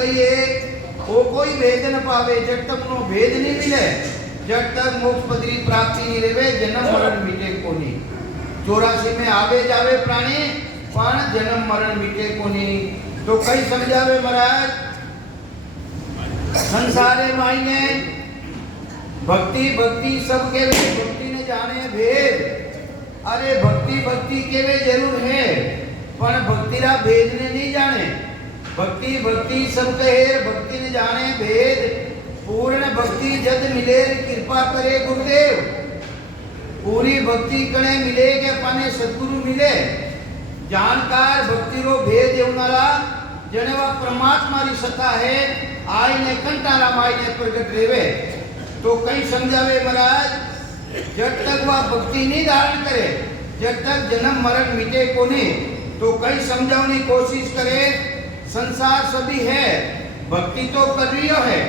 कहिए वो कोई भेद न पावे। जब तक उन्हों भेद नहीं मिले, जब तक मोक्ष पदरी प्राप्ति नहीं रहे, जन्म मरण मिटे कोनी। 84 में आवे जावे प्राणी, पण जन्म मरण मिटे कोनी। तो कई समझावे महाराज, संसारे मायने भक्ति भक्ति सब के वे भक्ति ने जाने भेद। अरे भक्ति भक्ति के वे जरूर है, पण भक्ति रा भेद ने नहीं जाने। भक्ति भक्ति सब कहे, भक्ति ने जाने भेद। पूर्ण भक्ति जद मिले कृपा करे गुरुदेव। पूरी भक्ति कणे मिले के पाने सद्गुरु मिले। जानकार भक्ति रो भेद एवनारा जने वा परमात्मा री सत्ता है, आई ने कंटारा माई ने प्रकट रेवे। तो कई समझावे महाराज, जब तक वह भक्ति नहीं धारण करे, जब तक जन्म मरण मिटे को नहीं। तो कई समझाने की कोशिश करे, संसार सभी है, भक्ति तो कर रही है,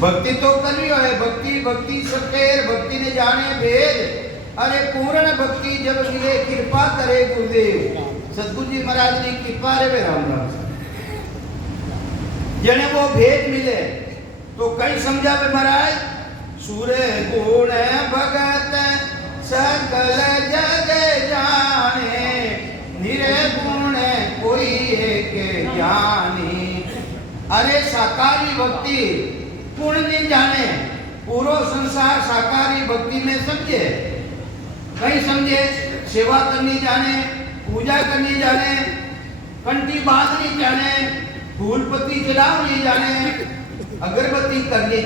भक्ति तो कर रही है। भक्ति भक्ति सबके, भक्ति ने जाने भेद। अरे पूर्ण भक्ति जब मिले कृपा करे गुरुदेव। सतगुरु जी महाराज की कृपा रे राम राम जने वो भेद मिले। तो कई समझावे महाराज, सूर्य गुण भगत सकल जग जाने, निर्गुण कोई एक ज्ञानी। अरे साकारी भक्ति पूर्ण नहीं जाने, पूरा संसार साकारी भक्ति में समझे। कहीं समझे सेवा करनी जाने, पूजा करनी जाने, कंठी बांधनी जाने, फूल पत्ती चढ़ानी जाने, अगरबत्ती करनी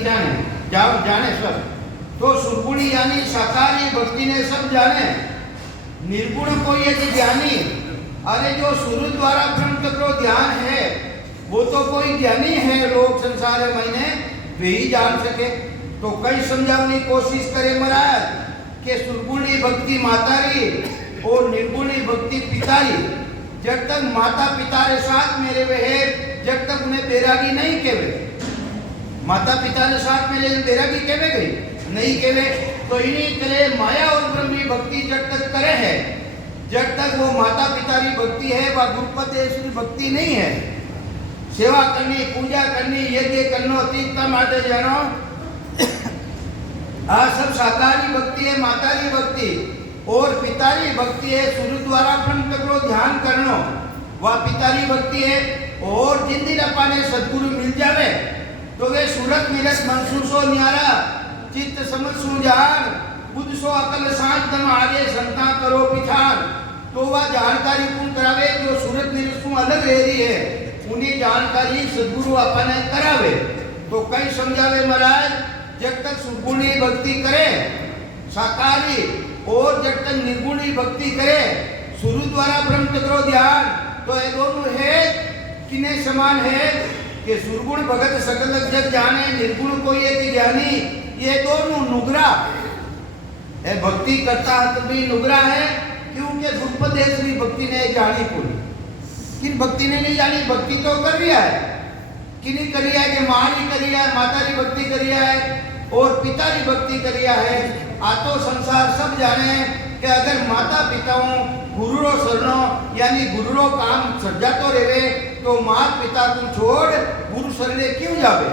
जाने सब। तो सुरगुणी यानी साकारी भक्ति ने सब जाने। निर्गुण को ये ज्ञानी। अरे जो सूर्य द्वारा ब्रह्म तत्व ध्यान है, वो तो कोई ज्ञानी है, लोग संसार महीने वे ही जान सके। तो कई समझाने की कोशिश करे महाराज कि सुरगुणी भक्ति मातारी और निर्गुणी भक्ति पितारी। जब तक माता पिता के साथ मेरे वे है, जब तक उन्हें बैरागी नहीं केवे। माता पिता के साथ मेरे बैरागी केवे गई नहीं केवे। तो इन्हीं करे माया और ब्रह्मी भक्ति जब तक करे है, जब तक वो माता पिता की भक्ति है, वह गुरुपद की भक्ति नहीं है। सेवा करनी, पूजा करनी, यज्ञ करना, तीर्थ का माते जानो, आ सब साकारी भक्ति है, मातारी भक्ति। और पितारी भक्ति है, सूर्य द्वारा ब्रह्म तत्व ध्यान करना, वह पितारी भक्ति है। और जिन दिन अपने सद्गुरु मिल जावे तो वे सूरत मिलत मनसूसो न्यारा, चित्त समझ सुजान, बुद्ध सो अकल सांझ तम आगे शंका करो पिछान। तो वह जानकारी कौन करावे, जो सूरत निरसु अलग रह रही है, उन्हीं जानकारी सद्गुरु अपने करावे। तो कई समझावे महाराज, जब तक सुगुणी भक्ति करे साकारी, और जब तक निर्गुणी भक्ति करे सूर्य द्वारा ब्रह्म तत्व ध्यान, तो ये दोनों है किने समान है कि सुरगुण भगत सकल जग जाने, निर्गुण कोई एक ज्ञानी। ये दोनों नुगरा है, भक्ति करता है तो भी नुगरा है, क्योंकि गुरुपदेश्वरी भक्ति ने जानी कोई। किन भक्ति ने नहीं जानी, भक्ति तो कर रिया है, किन्हीं करिया है कि माँ ने करिया है, माता की भक्ति करिया है और पिता की भक्ति करिया है। आ तो संसार सब जाने कि अगर माता पिताओं गुरुरो शरणों यानी गुरुरो काम सर्जातो रेवे, तो माता पिता को छोड़ गुरु शरणे क्यों जावे।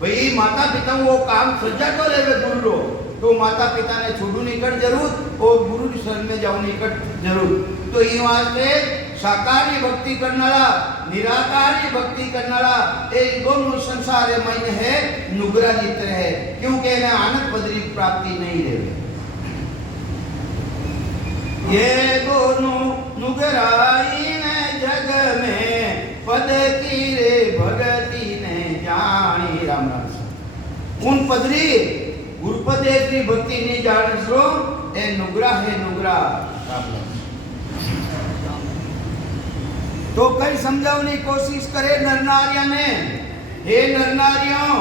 भाई माता पिता वो काम सर्जातो रेवे गुरुरो, तो माता पिता ने छोड़ू निकट जरूर और गुरु शरण में जाओ निकट जरूर। तो ये वास्ते साकारी भक्ति करनारा, निराकारी भक्ति करनारा, ये दोनों संसार में है नुगरा जित्र है, क्योंकि इन्हें आनंद पदरी प्राप्ति नहीं रहे। ये दोनों नुगराई ने जग में पद की रे भगती ने जानी। राम राम। उन पदरी गुरुपदेश की भक्ति नहीं जान सो ए नुगरा है नुगरा। राम राम। तो कई समझाने की कोशिश करे नरनारिया ने, हे नरनारियों,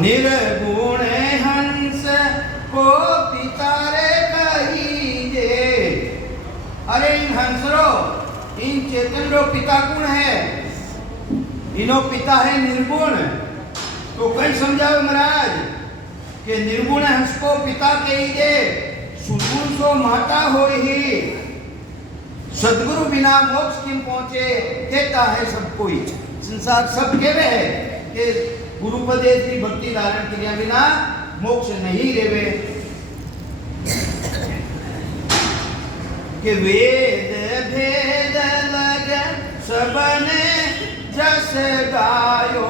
निर्गुण हंस को पितारे कहीजे। अरे इन हंसरो, इन चेतन रो पिता कौन है? इनो पिता है निर्गुण। तो कई समझाओ महाराज कि निर्गुण हंस को पिता कहीजे, सुगुण सो माता हो ही। सदगुरु बिना मोक्ष किम पहुंचे, कहता है सब कोई संसार सब कहवे है कि गुरुपदेश की भक्ति धारण किया बिना मोक्ष नहीं रेवे। कि वेद भेद लग सबने जस गायो।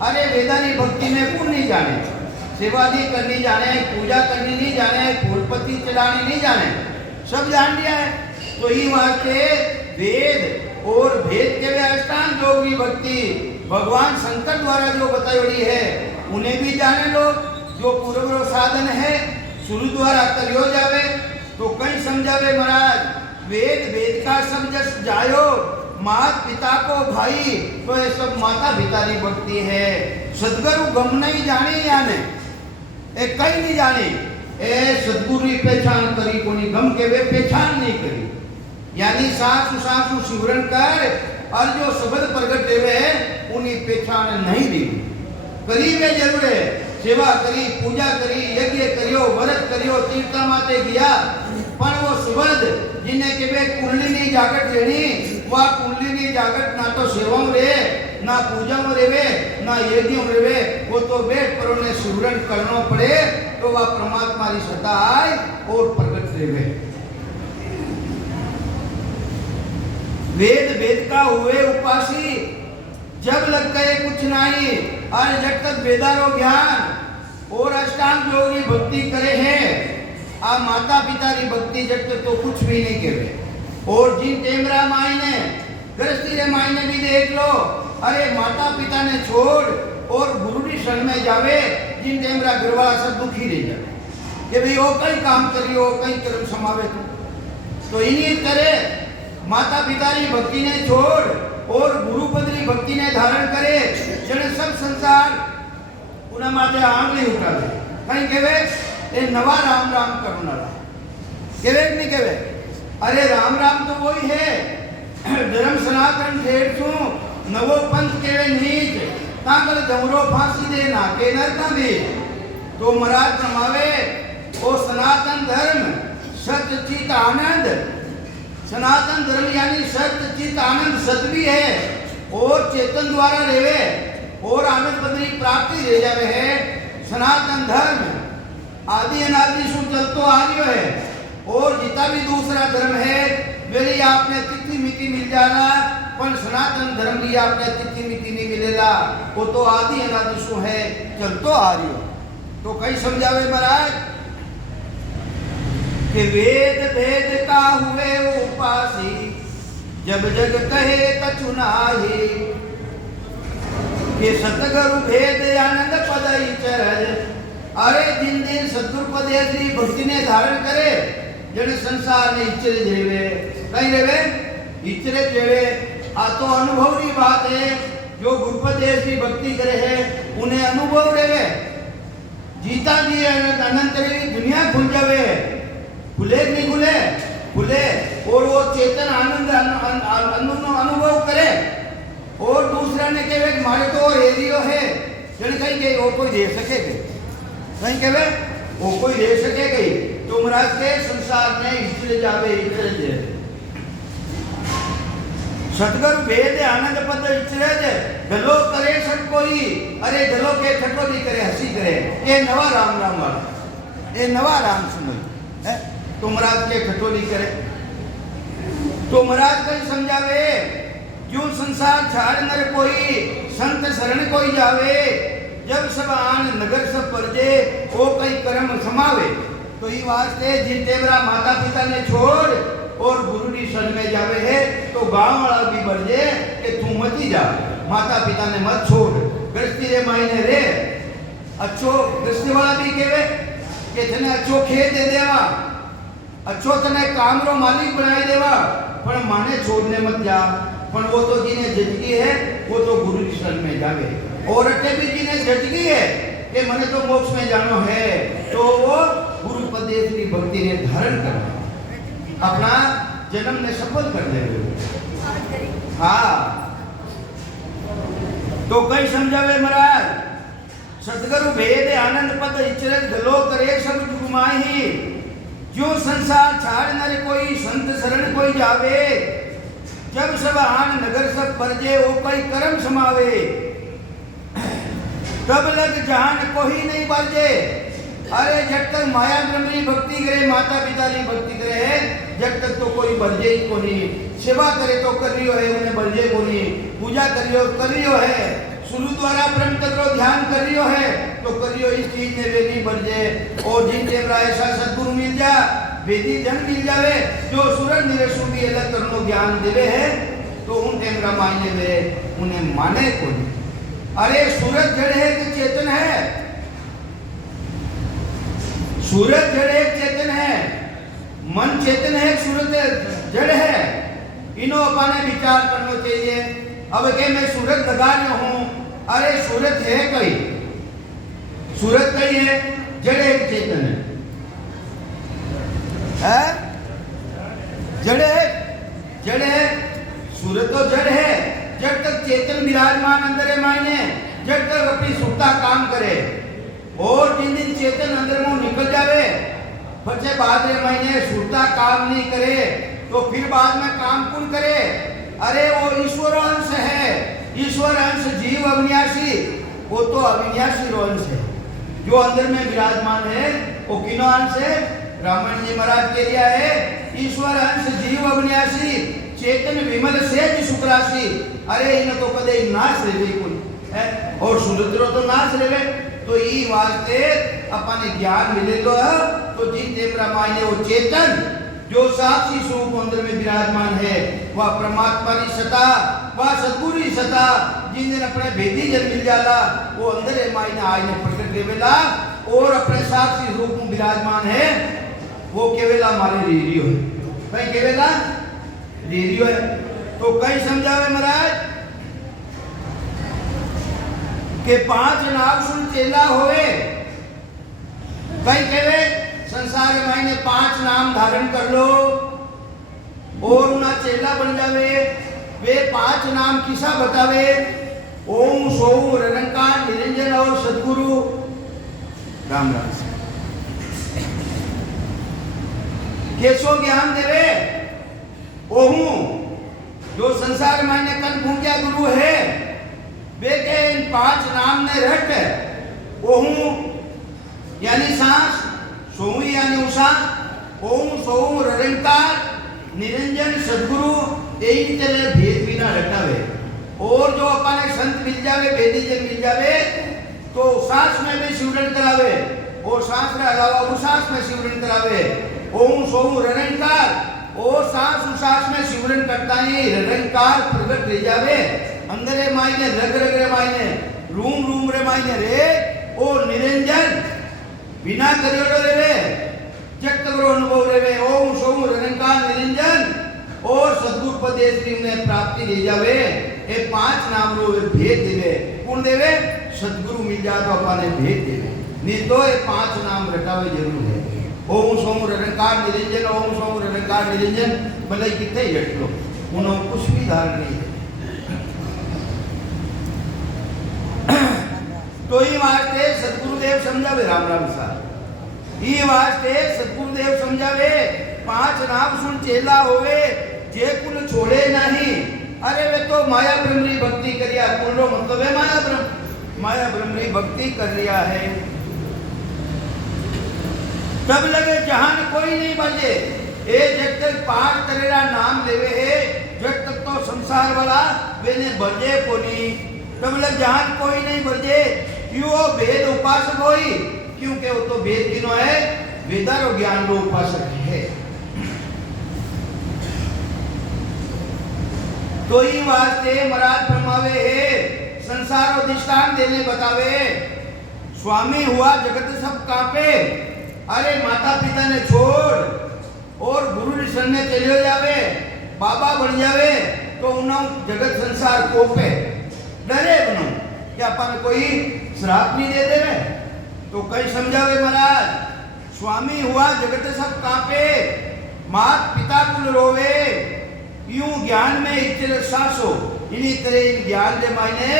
अरे वेदानी भक्ति में कौन नहीं जाने, सेवा नहीं करनी जाने, पूजा करनी नहीं जाने, फूलपत्ती चढ़ानी नहीं जाने, सब जान लिया है। तो ही वास्ते वेद और भेद के अष्टांग योग की भक्ति भगवान शंकर द्वारा जो बताई है उन्हें भी जाने लो। जो पूर्व साधन है शुरू द्वारा करियो जावे तो कहीं समझावे महाराज। वेद वेद का सब जस जायो, मात पिता को भाई, तो ये सब माता पिता की भक्ति है। सदगुरु गम नहीं जाने याने ए कहीं नहीं जाने, ए सदगुरु की पहचान करी कोनी गम के वे पहचान नहीं करी। यानी सासु सासु शिवरण कर और जो शब्द प्रकट देवे उन्हीं पहचान नहीं दी करी वे जरूर है। सेवा करी, पूजा करी, यज्ञ करियो, व्रत करियो, तीर्थ माते गया, पर वो शब्द जिन्हें के वे कुंडलिनी जागट लेनी, वह कुंडलिनी जागट ना तो सेवा में रे, ना पूजा में रेवे, ना यज्ञ में रेवे, वो तो वेद परों ने शिवरण करना पड़े तो वह परमात्मा की सत्ता आए और प्रकट रेवे। वेद वेद का हुए उपासी, जब लग गए कुछ नहीं, और जब तक वेदारो ज्ञान और अष्टांग योग की भक्ति करे हैं, आ माता पिता की भक्ति जब तक तो कुछ भी नहीं करे। और जिन टेमरा मायने गृहस्थी रे मायने भी देख लो, अरे माता पिता ने छोड़ और गुरु की शरण में जावे, जिन टेमरा घरवाला सब दुखी रह जाए कि भाई वो कई काम करियो, कई कर्म समावे। तो इन्हीं तरह माता पिता की भक्ति ने छोड़ और गुरुपद की भक्ति ने धारण करे, जने सब संसार उन्हें माते आंगली उठा दे। कहीं कहवे ए नवा राम राम करना कहवे नहीं कहवे। अरे राम राम तो वही है, धर्म सनातन ठेठ सु नवो पंथ केवे नीच, तांगल जमरो फांसी दे ना के नरका दे। तो महाराज प्रमावे ओ सनातन धर्म सत्य चित आनंद, सनातन धर्म यानी सत्य चित आनंद सत भी है और चेतन द्वारा रेवे और आनंद पद की प्राप्ति रह जावे है। सनातन धर्म आदि अनादि सु चलतो आ रही है, और जितना भी दूसरा धर्म है मेरी आपने तिथि मिति मिल जाना, पर सनातन धर्म की आपने तिथि मिति नहीं मिलेगा, वो तो आदि अनादि सु है चलतो आ रही हो। तो कई समझावे महाराज कि वेद भेद का हुए उपासी, जब जग कहे कछु नाही, कि सतगुरु भेद आनंद पदई चरज। अरे जिन दिन सतगुरु पदेश की भक्ति ने धारण करे, जन संसार ने इच्छे जेवे, कहीं रेवे इच्छे जेवे। आ तो अनुभव की बात है, जो गुरुपदेश की भक्ति करे है उन्हें अनुभव रेवे। जीता जी अनंत दुनिया खुल जावे, खुले नहीं खुले खुले, और वो चेतन आनंद अनुभव करे। और दूसरा ने कहे मारे तो एरियो है, जन कहीं के वो कोई दे सके, कहीं कहे वो कोई दे सके गई। तो महाराज के संसार में इचले जावे इचले दे, सतगुरु भेद आनंद पद इचले दे, गलो करे सब कोई। अरे गलो के ठटोली करे, हंसी करे, ये नवा राम राम वाला, ये नवा राम सुनो है। तो महाराज के खटोली करे, तो महाराज कहीं समझावे, जो संसार छाड़ नर कोई, संत शरण कोई जावे, जब सब आन नगर सब परजे, वो कई कर्म समावे। तो ये वास्ते जिन टेमरा माता पिता ने छोड़ और गुरु की शरण में जावे है, तो गांव वाला भी बरजे कि तू मत ही जा, माता पिता ने मत छोड़, गृहस्थी रे मायने रे। अच्छो गृहस्थी वाला भी कहे कि तने अच्छो खेत दे देवा, अच्छो तने काम रो मालिक बनाए देवा, पर माने छोड़ने मत जा। पर वो तो जिन्हें जजगी है वो तो गुरु की शरण में जावे, और अटे भी जिन्हें जजगी है कि मने तो मोक्ष में जानो है, तो वो गुरु पदेश की भक्ति ने धारण करना, अपना जन्म ने सफल कर ले। हाँ तो कई समझावे महाराज, सतगुरु भेद आनंद पद इचरत गलो करे सब जुगमाही, जो संसार छाड़ नर कोई, संत शरण कोई जावे, जब सब आन नगर सब सब बरजे वो कई कर्म समावे, तब लग जहान कोई नहीं बरजे। अरे जब तक माया ब्रह्म की भक्ति करे, माता पिता की भक्ति करे, जब तक तो कोई बरजे ही को नहीं। सेवा करे तो कर रियो है, उन्हें बरजे को नहीं। पूजा कर रियो है, शुरू द्वारा ब्रह्म तक ध्यान कर रियो है तो करियो इस चीज ने वे नहीं बरजे। और जिन टेमरा ऐसा सद्गुरु मिल जा, वेदी जन मिल जावे जो सूरज निरसु भी अलग करनो ज्ञान देवे है, तो उन टेमरा मायने वे उन्हें माने को नहीं। अरे सूरज जड़ है कि चेतन है? सूरज जड़ है चेतन है, मन चेतन है, सूरज जड़ है। इनो अपने विचार करना चाहिए। अब के मैं सूरज लगा रहा हूं, अरे सूरज है कई, सूरज कई है, जड़ है चेतन है? जड़ है, जड़ है, सूरज तो जड़ है। जब तक चेतन विराजमान अंदर है मायने, जब तक अपनी सुखता काम करे, और जिन दिन चेतन अंदर में निकल जावे, बच्चे बाद में महीने सुखता काम नहीं करे तो फिर बाद में काम कौन करे? अरे वो ईश्वर अंश है, ईश्वर अंश जीव अविनाशी, वो तो अविनाशी अंश है जो अंदर में विराजमान है। वो किनो अंश है? ब्राह्मण जी महाराज के लिया है, ईश्वर अंश जीव अविनाशी, चेतन विमल सेज सुखराशि। अरे इन तो कदे नाश रेवे कुल है, और सुरुद्रो तो नाश रेवे। तो ई वास्ते अपने ज्ञान मिले तो जिन टेमरा मायने वो चेतन जो साक्षी स्वरूप अंदर में विराजमान है, वह परमात्मा की सत्ता, वह सद्गुरु की सत्ता, जिन दिन अपने भेदी जन मिल जाला, वो अंदर है मायने आयने प्रकट लेवेला, और अपने साक्षी रूप में विराजमान है, वो केवला मारे रेडियो है। कहीं केवला रेडियो है। तो कहीं समझावे महाराज के 5 नाम सुन चेला होए, कहीं कहे संसार मायने 5 नाम धारण कर लो और ना चेला बन जावे। वे 5 नाम किसा बतावे? ओम सोम निरंकार निरंजन और सद्गुरु राम राम। केसो ज्ञान देवे? ओहू जो संसार मायने कन भूख्या गुरु है, वे के इन 5 नाम ने रट। ओहू यानी सांस, सोहू यानी उषा, ओम सोम निरंकार निरंजन सद्गुरु, यही तरह भेद बिना रटावे। और जो अपने संत मिल जावे, वेदी जन मिल जावे, तो सांस में भी सिमरन करावे, और सांस के अलावा उसास में सिमरन करावे। ओम सोम निरंकार, और सांस उसास में सिमरन करता ही निरंकार प्रकट रह जावे। अंदर रे मायने, रग रग रे मायने, रूम रूम रे मायने रे, और निरंजन बिना करियोड़ो रेवे, जग तक अनुभव रेवे। ओम सोम निरंकार निरंजन और सद्गुरु पदेश ने प्राप्ति ले जावे। ये 5 नाम रो भेद देवे। कौन देवे? सद्गुरु मिल जा तो अपने भेद देवे, नहीं तो ये 5 नाम रटावे जरूर है। ओम सोम निरंकार निरंजन, ओम सोम निरंकार निरंजन, भले कितने ही रट लो, उन्होंने कुछ भी धारण नहीं है। तो ये वास्ते सद्गुरुदेव समझावे राम राम साहब, ये वास्ते सद्गुरुदेव समझावे 5 नाम सुन चेला होवे, जे कुल छोड़े नहीं। अरे वे तो माया ब्रह्म की भक्ति करिया, कुल मतलब है माया ब्रह्म की भक्ति कर लिया है, तब लगे जहान कोई नहीं बजे। ए जब तक 5 तरह नाम लेवे है, जब तक तो संसार वाला वे ने बजे को नहीं, तब लग जहान कोई नहीं बजे। क्यों वेद उपासक होई? क्योंकि वो तो वेद किनो है, वेदारो ज्ञान रो उपासक है। तो ही वास्ते महाराज फरमावे है, संसार अधिष्ठान देने बतावे, स्वामी हुआ जगत सब कांपे। अरे माता पिता ने छोड़ और गुरु ऋषि ने चले जावे, बाबा बन जावे, तो उन्होंने जगत संसार कोपे, डरे बनो क्या अपन कोई श्राप नहीं दे देवे। तो कई समझावे महाराज, स्वामी हुआ जगत सब कांपे, मात पिता कुल रोवे, यूं ज्ञान में इचर सांसो। इन्हीं तरह ज्ञान दे मायने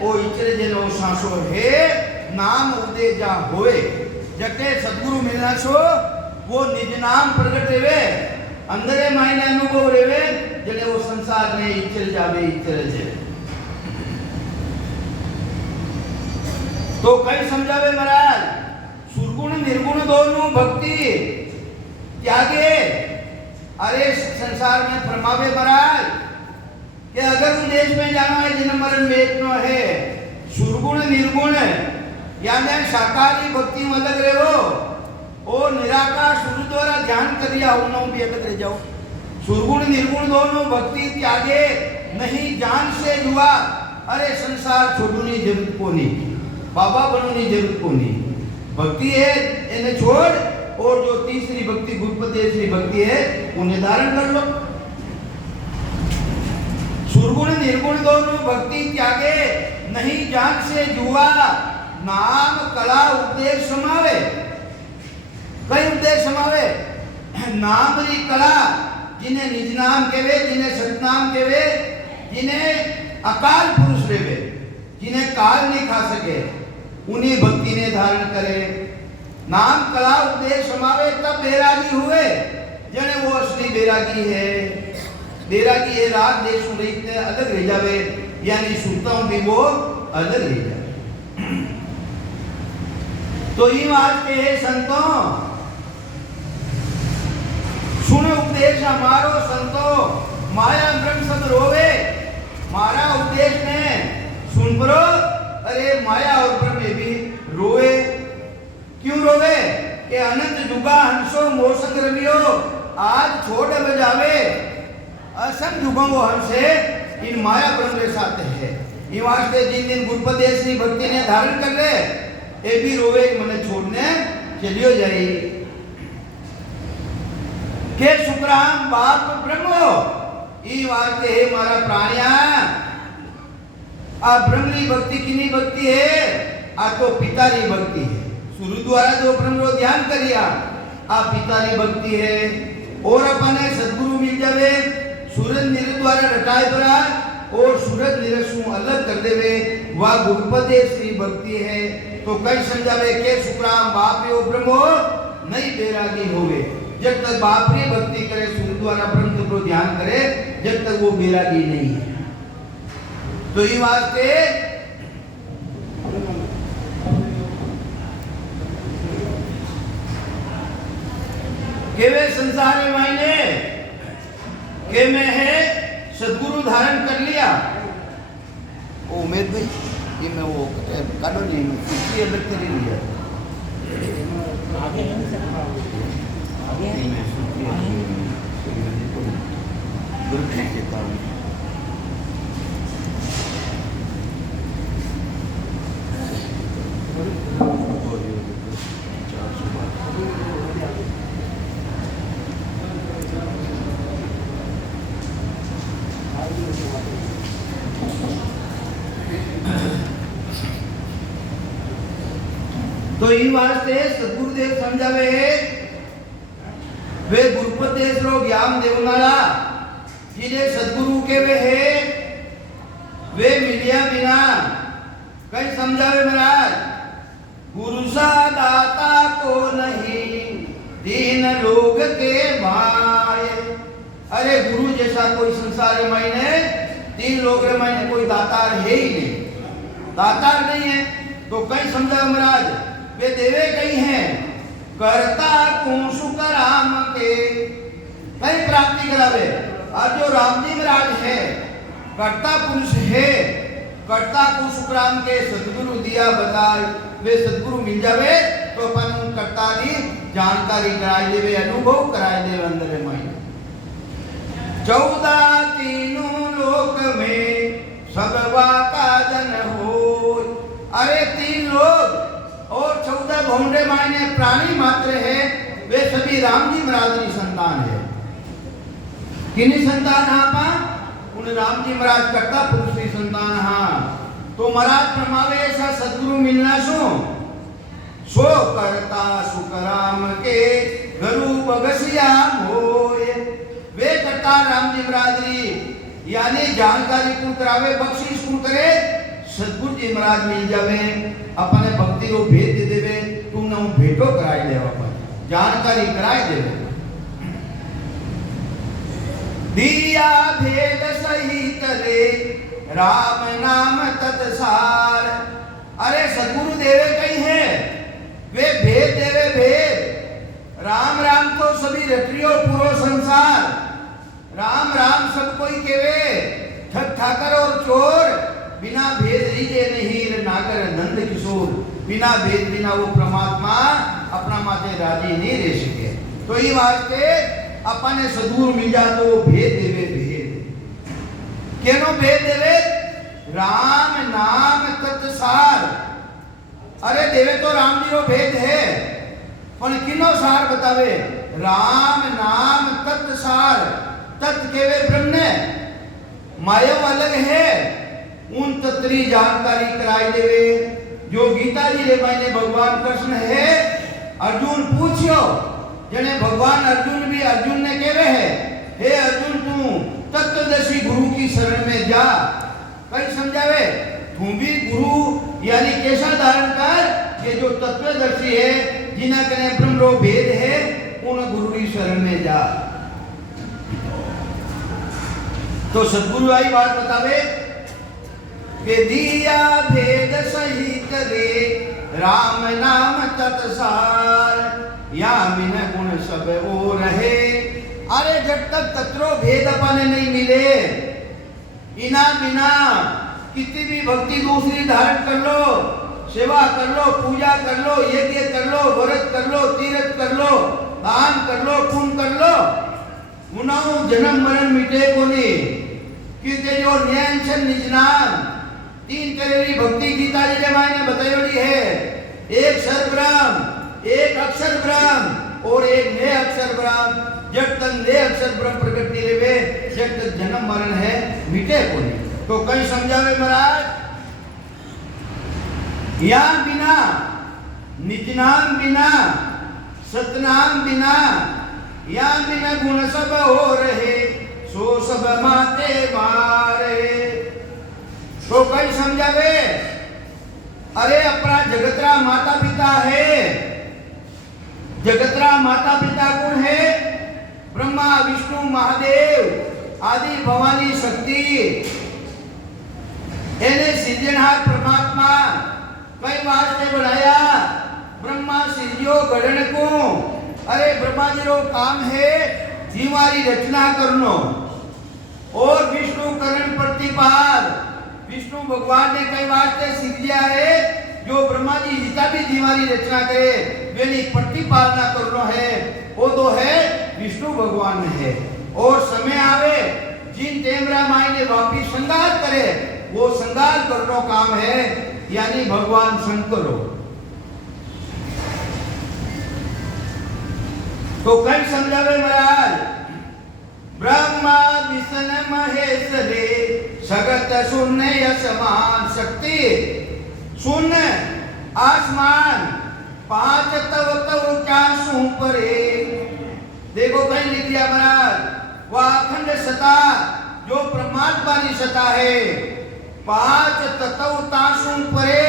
वो इचर जनो सांसो है, नाम उदे जा होए। जटे सद्गुरु मिलना छो, वो निज नाम प्रकट रेवे, अंदरे मायने अनुभव रेवे, जने वो संसार में इचल जावे इचल जे। तो कई समझावे महाराज सुरगुण निर्गुण दोनों भक्ति त्यागे अरे संसार में फरमावे महाराज कि अगर उन देश में जाना है जन्म मरण वेचनो है सुरगुण निर्गुण यानी शाकाहारी भक्ति में अलग रहो और निराकार सुर द्वारा ध्यान करिया उन्हों भी अलग रह जाओ। सुरगुण निर्गुण दोनों भक्ति त्यागे नहीं जान से जुआ अरे संसार छोड़ने जरूरत को नहीं बाबा बनने जरूरत को नहीं भक्ति है इन्हें छोड़ और जो तीसरी भक्ति गुरुपदेश्वरी भक्ति है उन्हें धारण कर लो। सुरगुण निर्गुण दोनों भक्ति त्यागे नहीं जान से जुआ नाम कला उपदेश समावे कई उपदेश समावे नाम री कला जिन्हें निज नाम केवे जिन्हें सतनाम केवे जिन्हें अकाल पुरुष रेवे जिन्हें काल नहीं खा सके उन्हीं भक्ति ने धारण करे। नाम कला उपदेश समावे तब बैरागी हुए जने वो असली बैरागी है। बैरागी ये राग देश में अलग रह जावे यानी सुनता भी वो अलग रह जावे। तो ये वास्ते है संतों सुन उपदेश हमारो संतो माया ब्रह्म सब रोवे मारा उपदेश में सुन परो अरे माया और ब्रह्म भी रोवे क्यों रोवे कि अनंत जुगा हंसो मोसंग रवियो आज छोड़ बजावे असंग जुगों वो हंसे इन माया ब्रह्म के साथ है। ये वास्ते जिन दिन गुरुपदेश्वरी भक्ति ने धारण कर ले ये भी रोवे मने छोड़ने चलियो जाए के सुखराम बाप ब्रह्मो ई वास्ते है मारा प्राणिया आ ब्रह्मरी भक्ति किनी भक्ति है आ तो पितारी भक्ति है सूर्य द्वारा जो ब्रह्म रो ध्यान करिया आ पितारी भक्ति है और अपने सद्गुरु मिल जावे सूरज निर द्वारा रटाए परा और सूरज निरसु अलग कर देवे वा गुरुपदेश्वरी भक्ति है। तो कई समझावे के सुखराम बाप यो ब्रह्मो नहीं बैरागी होवे जब तक बाप री भक्ति करे सूर्य द्वारा ब्रह्म को ध्यान करे जब तक वो बैरागी नहीं है। तो ये वास्ते केवे संसार में मायने के में है सद्गुरु धारण कर लिया ओ उमेद भाई ये मैं वो काटो नहीं इसलिए अलग तेरी लिया आगे गुरु के कारण तो इन वास्ते सद्गुरुदेव समझावे वे गुरुपदेश रो ज्ञान देवनारा जिन्हें सद्गुरु के वे मिलिया बिना कई समझावे महाराज गुरु सा दाता को नहीं दीन लोग के भाई अरे गुरु जैसा कोई संसार में नहीं तीन लोग में कोई दातार है ही नहीं दातार नहीं है। तो कई समझावे महाराज वे देवे कई हैं करता सुख राम के कई प्राप्ति करावे और जो राम जी महाराज है कर्ता पुरुष है कर्ता को सुख राम के सद्गुरु दिया बताए वे सद्गुरु मिल जावे तो अपन कर्ता की जानकारी कराई देवे अनुभव कराई देवे अंदर में 14 तीनों लोक में सबवा का जन हो अरे 3 लोग और 14 भौंडे मायने प्राणी मात्र है वे सभी राम जी महाराज की संतान है। किन्हीं संतान आपा उन राम जी महाराज कर्ता पुरुष की संतान हाँ तो महाराज प्रमावे ऐसा सद्गुरु मिलना सो करता सुख राम के गुरु बगसिया होए वे करता राम जी महाराज यानी जानकारी को करावे बख्शिश को करे सद्गुरु जी महाराज मिल जावे अपने भक्ति को भेद दे देवे तुम ना भेटो कराई देवा पर जानकारी कराई देवे दिया भेद सहित ले राम नाम तत्सार। अरे सदगुरु देवे कई है वे भेद देवे भेद। राम राम तो सभी रटियो पूरो संसार। राम राम सब कोई केवे ठग ठाकर और चोर। बिना भेद रीजे नहीं नागर नंद किशोर। बिना भेद बिना वो परमात्मा अपना माते राजी नहीं रह सके। तो ये वास्ते अपने सदगुरु मिल जा तो भेद देवे भेद। केनो भेद देवे? राम नाम तत्सार। अरे देवे तो राम जी रो भेद है पण किनो सार बतावे? राम नाम तत्सार। तत् केवे ब्रह्म मायव अलग है उन तत्री जानकारी कराई देवे। जो गीता जी रे मायने भगवान कृष्ण है अर्जुन पूछ्यो जने भगवान अर्जुन भी अर्जुन ने केवे है हे अर्जुन तू तत्वदर्शी गुरु की शरण में जा। कई समझावे तू भी गुरु यानी कैसा धारण कर कि जो तत्वदर्शी है जिना कने ब्रह्म रो भेद है उन गुरु की शरण में जा। तो सदगुरु आई बात बतावे कि दिया भेद सहित दे राम नाम तत्सार। या बिन गुण सब वो रहे। अरे जब तक तत्रो भेद अपने नहीं मिले इना बिना कितनी भी भक्ति दूसरी धारण कर लो सेवा कर लो पूजा कर लो यज्ञ कर लो व्रत कर लो तीर्थ कर लो दान कर लो पुण्य कर लो मुनाओ जन्म मरण मिटे को नहीं कि जो न्याय छे निजनाम। तीन तेरी भक्ति गीता जी ने मायने बतायोड़ी है। एक सर ब्रह्म एक अक्षर ब्रह्म और एक नए अक्षर ब्रह्म। जब तक नए अक्षर ब्रह्म प्रकट नहीं लेवे जब तक जन्म मरण है मिटे को नहीं। तो कई समझावे महाराज या बिना निजनाम बिना सतनाम बिना या बिना गुण सब हो रहे सो सब माते मारे। तो कई समझावे अरे अपना जगतरा माता पिता है। जगतरा माता पिता कौन है? ब्रह्मा विष्णु महादेव आदि भवानी शक्ति। एने सृजनहार परमात्मा कई वास्ते बनाया। ब्रह्मा सृजियो गढ़न को। अरे ब्रह्मा जी रो काम है जीवारी रचना करनो और विष्णु करण प्रतिपाल। विष्णु भगवान ने कई वास्ते सृजिया है जो ब्रह्मा जी जितना भी जीवारी रचना करे वेनी प्रतिपालना करनो है वो तो है विष्णु भगवान ने है। और समय आवे जिन टेमरा माई ने वापिस संगार करे वो संगार करनो काम है यानी भगवान शंकरो। तो कई समझावे महाराज ब्रह्मा विष्णु महेश रे सगत शून्य यशमान शक्ति। शून्य आसमान पांच तव तव क्या सू परे। देखो कहीं लिख दिया महाराज वह अखंड सत्ता जो परमात्मा की सत्ता है पांच तत्व तासू परे।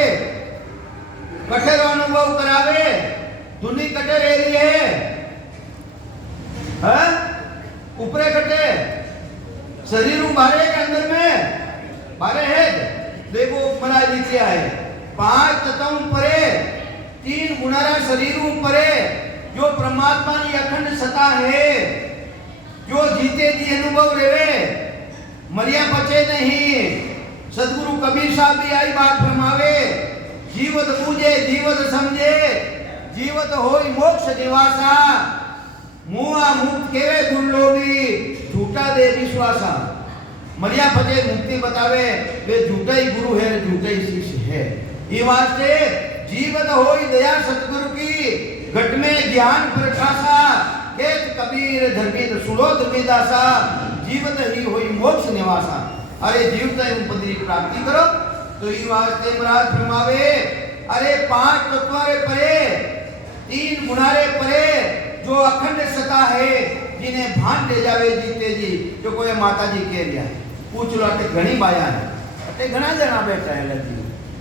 कठोर अनुभव करावे दुनी कठोर एरी है ऊपरे कटे शरीर बारे के अंदर में बारे है। देखो महाराज लिख दिया है पांच तत्व परे तीन गुणारा शरीर परे जो परमात्मा की अखंड सत्ता है जो जीते जी अनुभव रेवे मरिया बचे नहीं। सदगुरु कबीर साहब भी आई बात फरमावे जीवत पूजे जीवत समझे जीवत होई मोक्ष निवासा। मुआ मुक्त केवे दुर्लोभी झूठा दे विश्वासा। मरिया फते मुक्ति बतावे वे झूठा ही गुरु है झूठा ही शिष्य है। ये वास्ते जीवत होई दया सतगुरु की घट में ज्ञान प्रकाशा। केत कबीर धर्मित सुनो धर्मीदासा जीवत ही होई मोक्ष निवासा। अरे जीवत ही पदरी प्राप्ति करो। तो ये वास्ते महाराज फरमावे अरे पांच तत्वारे परे तीन गुणारे परे जो अखंड सत्ता है जिन्हें भान ले जावे जीते जी। जो कोई माता जी कह दिया पूछ लो अटे घनी बाया है अटे घना जना बैठा है लगी।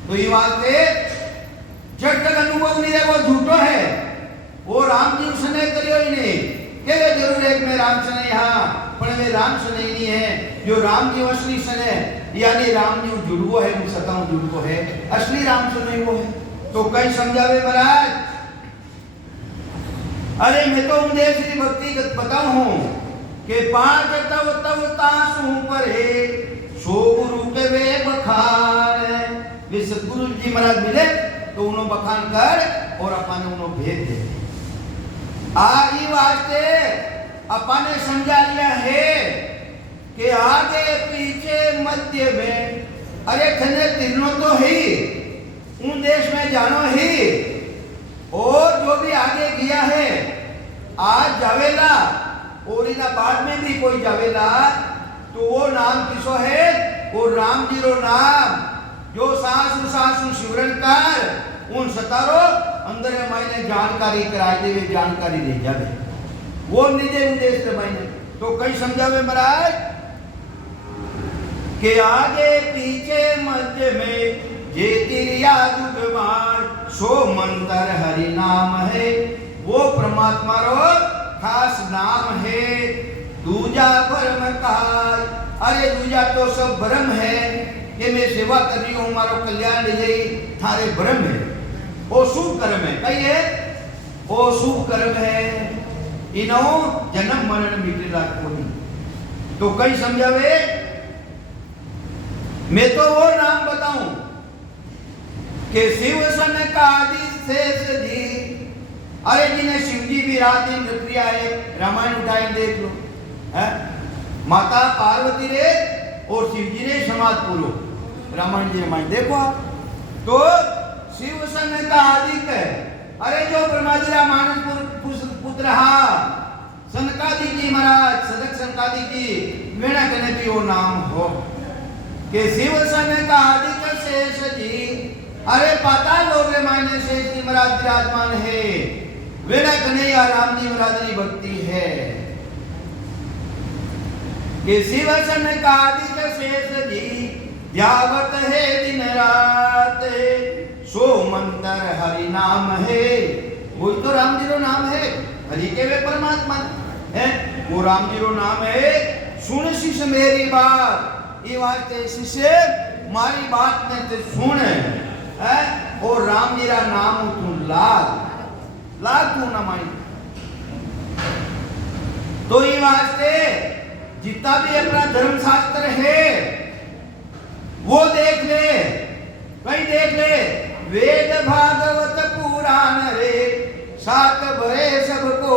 तो ये वास्ते जब तक अनुभव नहीं है वो झूठो है। वो राम जी उसने करियो ही नहीं के जरूर एक में राम से नहीं। हाँ पण वे राम सने नहीं है जो राम जी असली सने यानी राम जी जुड़वो है सताऊ जुड़वो है असली राम सने वो है तो कई समझावे महाराज अरे मैं तो उदेश की भक्ति बताऊं हूं कि पांच तव तव तासु परे सो गुरु के वे बखान वे सतगुरु जी महाराज मिले तो उन्होंने बखान कर और अपन उन्होंने भेज दे आगे वास्ते अपन ने समझा लिया है कि आगे पीछे मध्य में अरे थने तीनों तो ही उन देश में जानो ही और जो भी आगे गया है आज जावेला और इना बाद में भी कोई जावेला तो वो नाम किसो है वो राम जी रो नाम जो सासु सासु शिवरण कर उन सतारो अंदर मायने जानकारी कराए देवे जानकारी दे जावे वो निजे उद्देश्य मायने तो कई समझावे महाराज के आगे पीछे मध्य में जे तिरिया दुगमान सो मंत्र हरि नाम है वो परमात्मा रो खास नाम है दूजा भरम काय अरे दूजा तो सब भरम है ये मैं सेवा कर रही हूँ हमारो कल्याण ले जाई थारे भरम है वो शुभ कर्म है कही है वो शुभ कर्म है इनो जन्म मरण मिटेला कोई तो कई समझावे मैं तो वो नाम बताऊं कि शिव सन का आदि शेष जी अरे जिन्हें शिव जी भी रात दिन प्रक्रिया है रामायण उठाए देख लो है माता पार्वती रे और शिव जी ने समाज पूरो रामायण जी रामायण देखो आप तो शिव सन का आदि है अरे जो ब्रह्मा जी मानस पुत्र हा सनकादि जी महाराज सदक सनकादि की वेणा करने की वो नाम हो कि शिव सन का आदि का शेष जी अरे पाताल लोक रे मायने शेष जी महाराज विराजमान है वेणा कन्हैया राम जी महाराज की भक्ति है कि शिव सन का आदि का शेष जी ध्यावत है दिन रात सो मंत्र हरि नाम है वो तो राम जी रो नाम है हरि के वे परमात्मा है वो राम जी रो नाम है सुन शिष्य मेरी बात ये वास्ते शिष्य मारी बात ने ते सुन है और राम जी रा नाम तू लाग तू ना माई तो ये वास्ते जितना भी अपना धर्म शास्त्र है वो देख ले कहीं देख ले वेद भागवत पुराण रे सात भरे सबको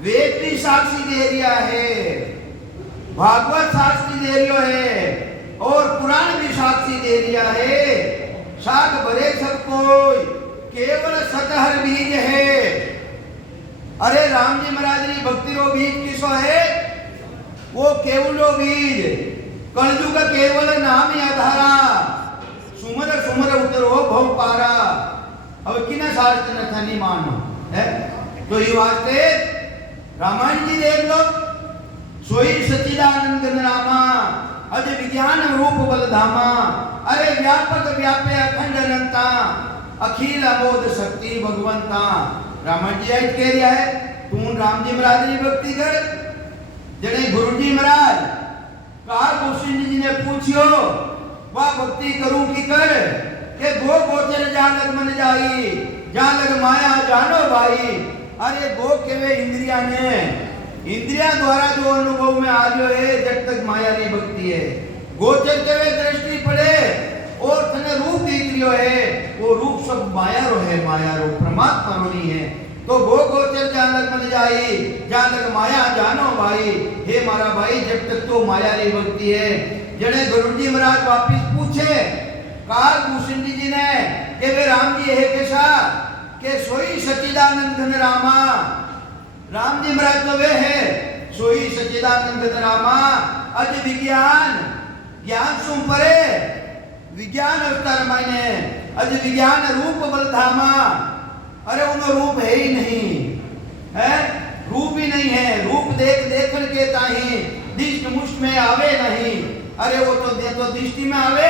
वेद भी साक्षी दे दिया है भागवत साक्षी दे रियो है और पुराण भी साक्षी दे दिया है सात भरे सबको केवल सतहर बीज है अरे राम जी महाराज की भक्ति रो बीज किसो है वो केवलो बीज कलयुग केवल नाम आधारा सुमर सुमर उतरो भव पारा अब किना शास्त्र न थनी मानो है तो ये वास्ते रामायण जी देख लो सोई सच्चिदानंद रामा अज विज्ञान रूप बलधामा अरे व्यापक व्यापे अखंड अनंता अखिल अबोध शक्ति भगवंता रामायण जी आज कह रहा है तू राम जी महाराज की भक्ति कर जने गुरु जी महाराज कहा गोस्वामी जी ने पूछियो वह भक्ति करूं की कर के गो गोचर जा लग मन जाई जा लग माया जानो भाई अरे गो के वे इंद्रिया ने इंद्रिया द्वारा जो अनुभव में आ रही है जब तक माया नहीं भक्ति है गोचर के वे दृष्टि पड़े और तने रूप दिख रियो है वो रूप सब माया रो है माया रो परमात्मा रो नहीं है तो गो गोचर जान लग मन जाई जान लग माया जानो भाई हे मारा भाई जब तक तो माया नहीं भक्ति है जने गुरु जी महाराज वापिस पूछे काल भूषण जी ने कि वे राम जी है कैसा के सोई सच्चिदानंद घन रामा राम जी महाराज तो वे है सोई सच्चिदानंद घन रामा अज विज्ञान ज्ञान सुन परे विज्ञान अवतार मायने अज विज्ञान रूप बलधामा अरे उनको रूप है ही नहीं है रूप ही नहीं है रूप देख देखन के ताही दिष्ट मुष्ट में आवे नहीं अरे वो तो दृष्टि में आवे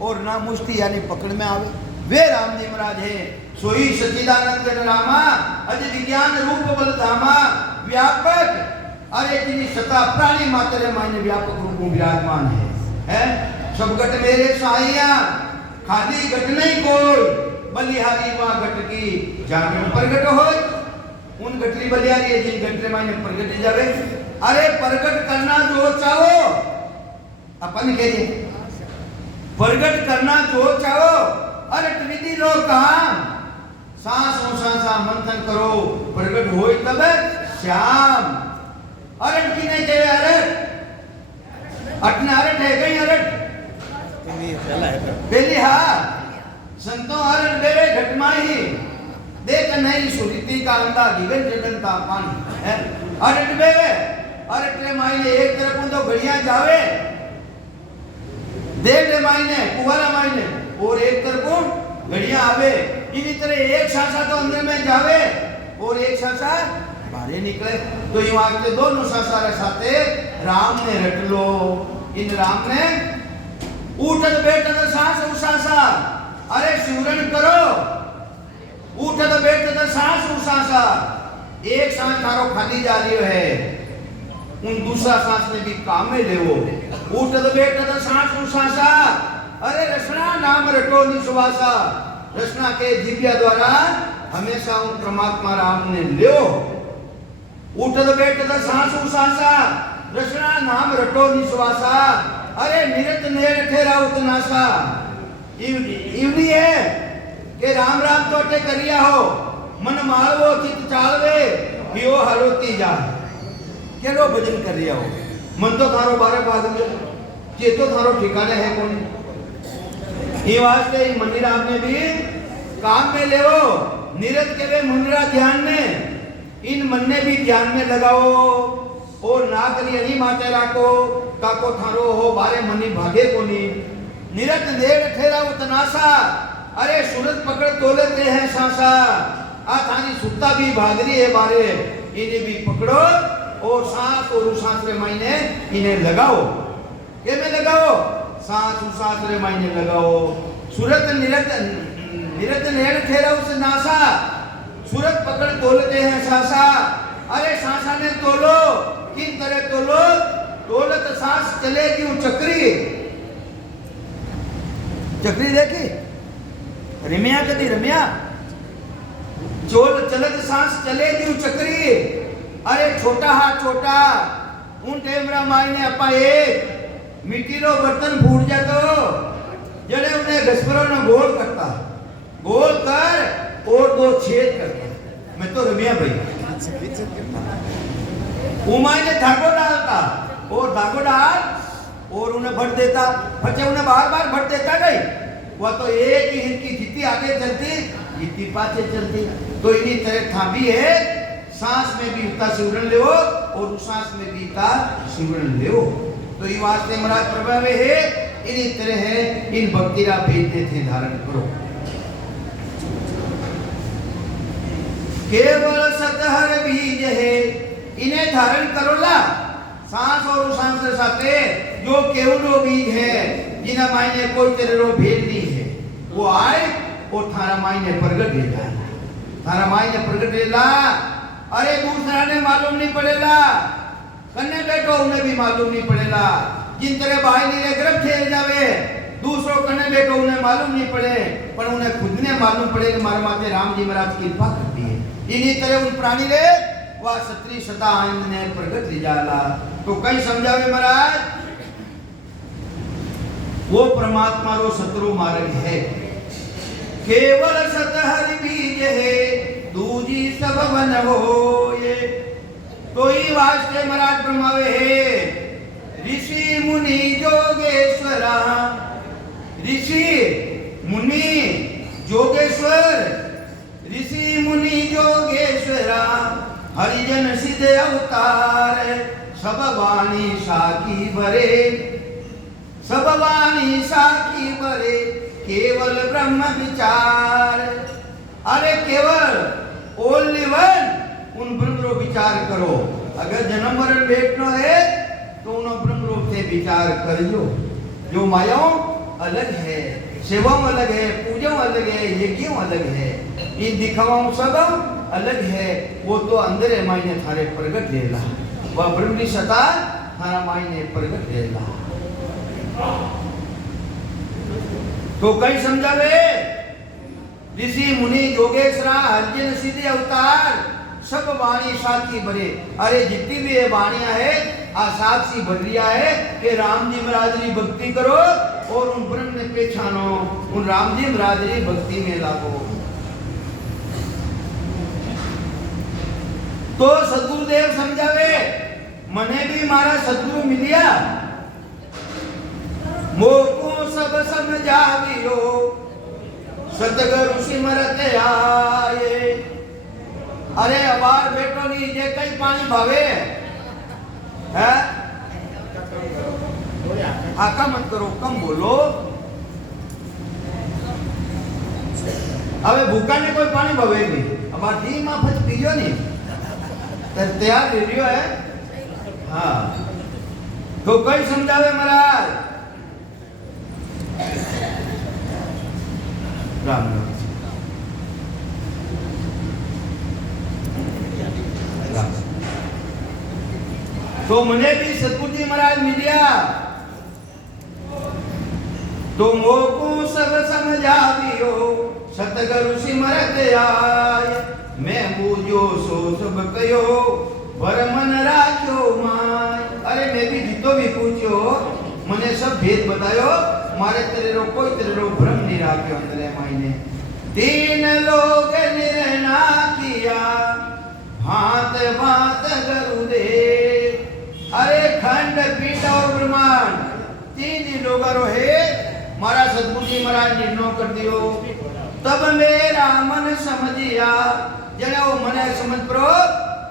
और ना मुष्टि यानी पकड़ में आवे वे राम जी महाराज है सोई सच्चिदानंद रामा अज विज्ञान रूप बलधामा व्यापक अरे जिनी सता प्राणी मात्र मायने व्यापक रूप में विराजमान है सब घट मेरे साइया खाली घट नहीं कोई बलिहारी वा घट की जागे प्रगट हो उन घटली बलिहारी है जिन घटले मायने प्रगट जावे अरे प्रगट करना जो चाहो अपन कह दे प्रगट करना जो चाहो अरे त्रिविधि लोग कहा सांस सांसा मंथन करो प्रगट हो तब श्याम अरट की नहीं कहे अरट अटना अरट है कहीं अरट पहली हाँ संतों अरट बेरे घटमाही देख नहीं सुरीति का अंदा दिगन जगन तापमान है अरट बेरे अरट रे मायने एक तरफ तो घड़ियां जावे देख रे मायने कुवारा मायने और एक तरफ घड़ियां आवे इन्हीं तरह एक सांसा तो अंदर में जावे और एक सांसा बाहर निकले तो यूं आगे दोनों सांसा रे साथे राम ने रट लो इन राम ने उठत बैठत सांस उसासा अरे सिमरन करो उठत बैठत सांस उसासा एक सांस थारो खाली जा रही है उन दूसरा सांस में भी काम में लेवो उठत बैठत सांस उसासा अरे रसना नाम रटो निश्वासा रचना के दिव्य द्वारा हमेशा उन परमात्मा राम ने लियो उठत बैठत सांस उसासा रचना नाम रटो निश्वासा अरे निरत नेड़ ठेरा उतनासा इवनी है कि राम राम तो अटे करिया हो मन मालवो चित चालवे हियो हलोती जा केलो भजन कर रिया हो मन तो थारो बारे भाग में ये तो थारो ठिकाने है कौन ये वास्ते मंदिर आपने भी काम में ले निरत के वे मुंद्रा ध्यान में इन मन ने भी ध्यान में लगाओ और ना करी नहीं माते राखो काको थारो हो बारे मनी भागे कोनी निरत देर ठेरा उतनासा अरे सूरज पकड़ तोलते हैं सांसा आ थानी सुत्ता भी भागरी है बारे इन्हें भी पकड़ो और सांस और सांस रे मायने इन्हें लगाओ के में लगाओ सांस सांस रे मायने लगाओ सूरत निरत नेड़ ठेरा उस नासा सूरत पकड़ तोलते हैं सांसा अरे सांसा ने तोलो किन तरह तोलो तोलत सांस चले क्यों चक्री चक्री देखी रम्या कदी रम्या चोल चलत सांस चले क्यों चक्री अरे छोटा हा छोटा उन टेमरा मायने अपा एक मिट्टी रो बर्तन फूट जातो जड़े उन्हें घसपरों ने गोल करता गोल कर और दो छेद करता मैं तो रमिया भाई उमाई ने धागो डालता और धागो डाल और उन्हें भट देता बच्चे उन्हें बार बार भट देता नहीं वह तो एक ही हिरकी जितनी आगे चलती जितनी पाछे चलती तो इन्हीं तरह थांबी है सांस में भी उतना सिमरन ले और उस सांस में भी उतना सिमरन ले तो ये वास्ते महाराज प्रभा में है इन्हीं तरह है इन भक्तिरा भेजते थे धारण करो केवल सतहर बीज है इन्हें धारण करो ला सांस और सांस के साथे जो केवलो बीज है जिन्हें मायने कोई तेरे रो भेद नहीं है वो आए और थारा मायने प्रगट ले जाए थारा मायने प्रगट ले ला अरे दूसरा ने मालूम नहीं पड़ेगा कन्ने बैठो उन्हें भी मालूम नहीं पड़ेगा जिन तरह भाई नीरे गर्भ ठेर जावे दूसरों कन्ने बैठो उन्हें मालूम नहीं पड़े पर उन्हें खुद ने मालूम पड़े कि मारे माते राम जी महाराज की कृपा करती है इन्हीं तरह उन प्राणी रे वह सत्री सता आनंद ने प्रगट ले जाला तो कई समझावे महाराज वो परमात्मा रो सतरो मार्ग है केवल सतहर बीज है दूजी सब बन हो ये तो ही वास्ते महाराज ब्रह्मावे है ऋषि मुनि जोगेश्वरा ऋषि मुनि जोगेश्वर ऋषि मुनि जोगेश्वरा हरिजन सिद्ध अवतार सब वाणी साखी भरे सब वाणी साखी भरे केवल ब्रह्म विचार अरे केवल ओनली वन उन ब्रह्म रो विचार करो अगर जन्म मरण बैठना है तो उन ब्रह्म रूप से विचार करियो जो मायाओं अलग है सेवाओं अलग है पूजाओं अलग है यज्ञों अलग है इन दिखावाओं सब अलग है वो तो अंदर मायने थारे प्रगट लेला वह ब्रह्म की सत्ता थारा मायने प्रगट रहेगा। तो कई समझावे ऋषि मुनि जोगेश्वरा हरिजन सिद्धि अवतार सब वाणी साक्षी भरे। अरे जितनी भी ये वाणियां है आ साक्षी भर रिया है कि राम जी महाराज की भक्ति करो और उन ब्रह्म ने पहचानो, उन राम जी महाराज की भक्ति में लागो। तो सदगुरुदेव समझावे मने भी मारा सदगुरु मिलिया मोको सब समझावियो सतगुरु सिमरत आए। अरे अबार बेटो नी जे कई पानी भावे है आका मत करो, कम बोलो। अबे भूखा ने कोई पानी भावे नहीं, अब धी मां फच पीजो नहीं तर तैयार ले रियो है। हाँ तो कई समझावे महाराज राम राम। तो मने भी सतगुरु जी महाराज मिलिया तो मोको सब समझावियो सतगुरु सिमरत आय। मैं बूझो सो सब कयो वर मन राख्यो माय। अरे मैं भी जीतो भी पूछ्यो मने सब भेद बतायो मारे तेरे रो कोई तेरे रो भ्रम नहीं राख्यो अंदर मायने। तीन लोग निर्णय किया भांत भांत गुरुदेव। अरे खंड पीठ और ब्रह्मांड तीन ही लोग है मारा सतगुरु जी महाराज निर्णय कर दियो। तब मेरा मन समझिया जने वो मने समझ परो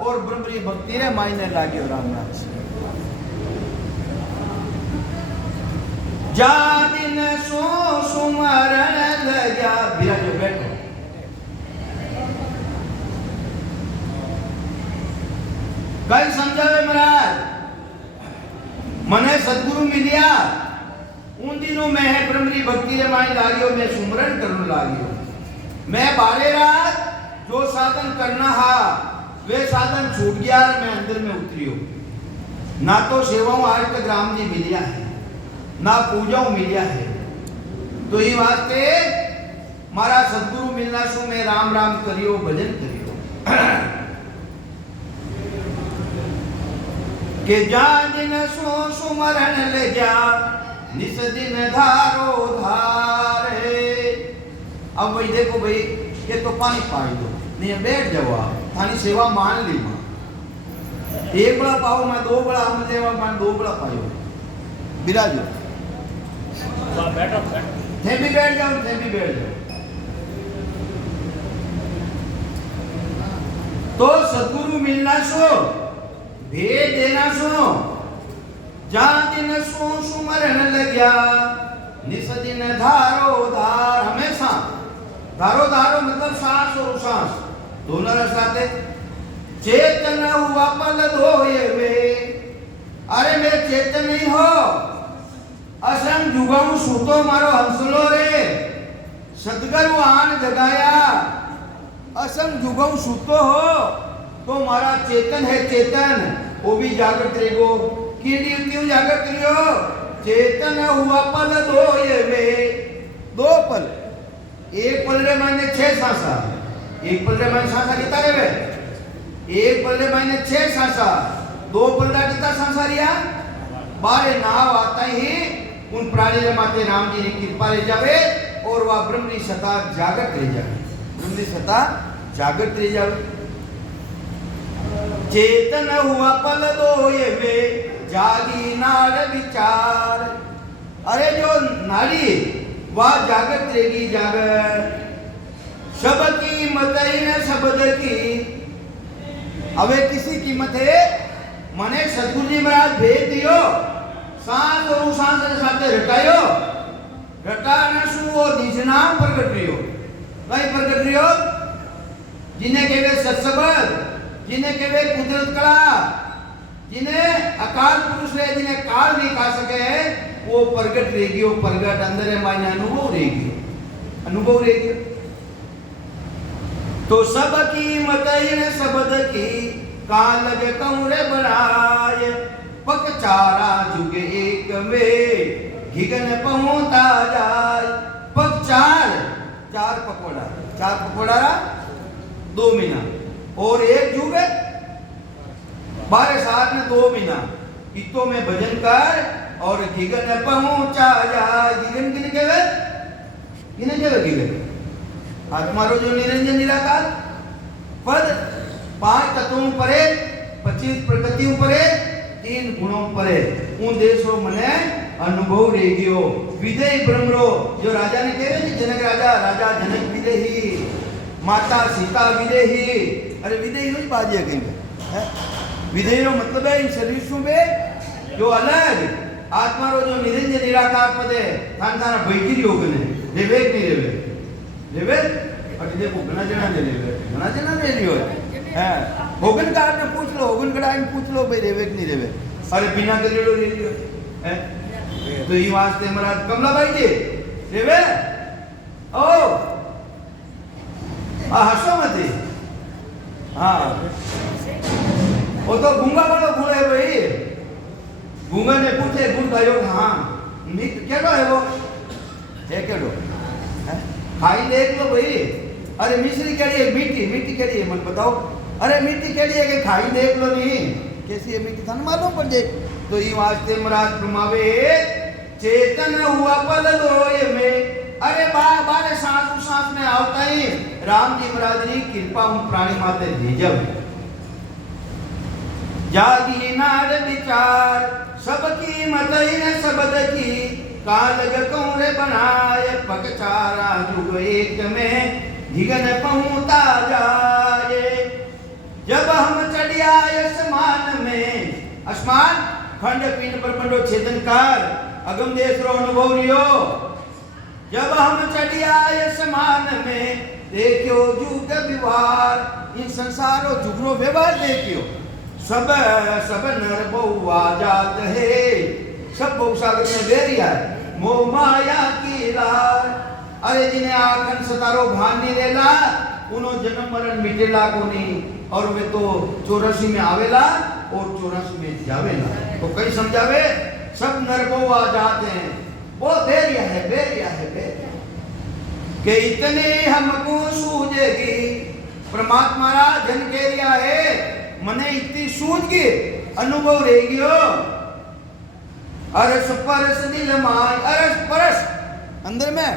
और ब्रह्म की भक्ति रे मायने लाग्यो। राम राम जा दिन सो सुमरण लगा बिराजो बैठो। कई समझावे महाराज मने सदगुरु मिलिया उन दिनों में है ब्रह्म की भक्ति रे मायने लागियो, मैं सुमरण करने लागियो। मैं बारे रात जो साधन करना हा वे साधन छूट गया, मैं अंदर में उतरियो। ना तो सेवाओं आज तक राम जी मिलिया है ना पूजाओं मिलिया है। तो ये वास्ते मारा सदगुरु मिलना सु मैं राम राम करियो भजन करियो। के जान दिन सो सुमरण ले जा निस दिन धारो धारे। अब भाई देखो भाई ये तो पानी पाई दो नहीं बैठ जाओ आप थानी सेवा मान ली मां। एक बड़ा पाओ मैं दो बड़ा हम देवा मैं दो बड़ा पायो बिराजो। बैठो थे भी बैठ जाओ थे भी बैठ जाओ। तो सदगुरु मिलना सो भेद देना सो जहां दिन सो सुमरण लग्या निस दिन धारो धार। हमेशा धारो धारो मतलब सांस और सांस दोनों रसाते चेतन हुआ पल धोए वे। अरे मैं चेतन नहीं हो असंग जुगाऊ सूतो मारो हंसलो रे सदगुरु आन जगाया। असंग जुगाऊ सूतो हो तो मारा चेतन है चेतन वो भी जागृत रहेगो। कीड़ी क्यों जागृत रहियो चेतन हुआ पल धोए वे। दो पल एक पल रे मैंने 6 सांसा एक पल रे मैंने सांसा कितना रे एक पल रे मैंने 6 सांसा दो पल रा कितना सांसा रिया 12 नाव आता ही उन प्राणी रे माते राम जी की कृपा ले जावे और वह ब्रह्म की सत्ता जागृत रह जावे। ब्रह्म की सत्ता जागृत रह जावे। चेतन हुआ पल धोए वे जागी नाड़ विचार। अरे जो नाड़ी वह जागृत रहेगी जागृत। सब कीमत न शब्द की। अब किसी कीमत है मने सतगुरु जी महाराज भेज दियो सांस और सांस के साथ रटायो रटाना सु वो निज नाम प्रकट रियो नहीं प्रकट रियो जिन्हें केवे सत्सबद जिन्हें केवे कुदरत कला जिन्हें अकाल पुरुष रहे जिन्हें काल नहीं खा सके वो प्रगट रहेगी। वो प्रगट अंदर है मायने अनुभव रहेगी अनुभव रहेगी। तो सब कीमत इन शब्द की कहाँ लगे कौरे बनाए पक चारा जुगे एक में घिगन पहुंचा जाए पक चार पकौड़ा 2 महीना और एक जुगे 12 साल में 2 महीना इतो में भजन कर और घिगन पहुंचा जाए घिगन किने केवे घिगन आत्मारो जो निरंजन निराकार पद 5 तत्वों परे 25 प्रकृतियों परे 3 गुणों परे उन देशों मने अनुभव रह गयो विदेही ब्रह्मरो जो राजा ने कहे नी जनक राजा जनक विदेही माता सीता विदेही अरे विदेही नो बाजिया कहीं विदेही नो मतलब है इन सर्विसों में जो अलग आत्मा रो जो निरंजन निराकार पद है थाना भयगिरी होगने रेवे नहीं रेवे अरे देखो घना जना ले लियो है होगन का आपने पूछ लो होगन कड़ा में पूछ लो भाई रेवे नहीं रेवे अरे बिना करेलो ले लियो है तो ये वास्ते महाराज कमला भाई जी रेवे ओ हसो मत हाँ वो तो गूंगा वाला बोले भाई गूंगा ने पूछे गुड़ गायो हाँ मीट केड़ो है वो है केड़ो खाई देख लो भाई अरे मिश्री केड़ी है मीठी केड़ी है मन बताओ अरे मीठी केड़ी है कि खाई देख लो नहीं कैसी है मीठी थाने मालूम पड़ जाए तो ये वास्ते महाराज फरमावे चेतन हुआ पल दोय में अरे बारे सांस में आवता ही राम जी महाराज की कृपा हूं प्राणी माते भेजब जागी नार विचार सबकी मतई न शब्द की कालग कौरे बनाए पकचारा जुग एक में घिगन पहुंचा जाए जब हम चढ़िया आसमान में आसमान खंड पिंड ब्रह्मांडो छेदन कर अगम देश रो अनुभव रियो जब हम चढ़िया आसमान में देखियो जुग विवार इन संसारो जुगरो व्यवहार देखियो सब नर बहुआ जात है सब बहु सागर में बेरिया मोह माया की लार अरे जिन्हें आखन सतारो भान नहीं लेला उनो जन्म मरण मिटेला को नहीं और वे तो 84 में आवेला और 84 में जावेला तो कई समझावे सब नर बहुआ जाते हैं वो बेरिया है कि इतने हमको सूझेगी परमात्मा रा जन के रिया है मने इतनी सूझ की अनुभव रहेगी हो अरस परस दिल माय अरस परस अंदर में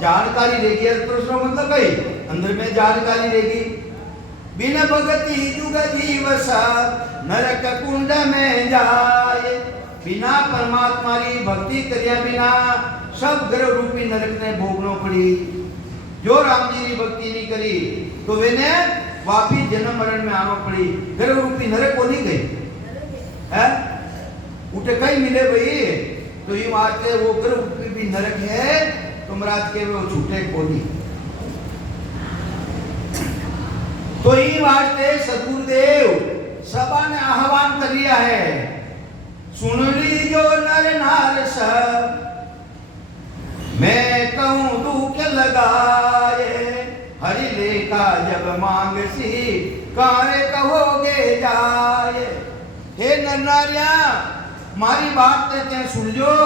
जानकारी रहेगी अरस परस मतलब कई अंदर में जानकारी रहेगी बिना भगति जुग जीव सब नरक कुंड में जाए बिना परमात्मा री भक्ति करिया बिना सब गर्भ रूपी नरक ने भोगनो पड़ी जो राम जी की भक्ति नहीं करी तो वेने वापी जन्म मरण में आना पड़ी गर्भ रूपी नरक को नहीं गई है उठे कहीं मिले भाई तो ये वास्ते वो गर्भ रूपी भी नरक है तो महाराज के वो छूटे को नहीं तो ये वास्ते सदगुरुदेव सभा ने आह्वान कर लिया है सुन ली जो नर नार सब मैं कहूं दुख लगाए हरि लेखा जब मांग सी कारे कहोगे जाए हे नरनारिया मारी बात ते सुन जो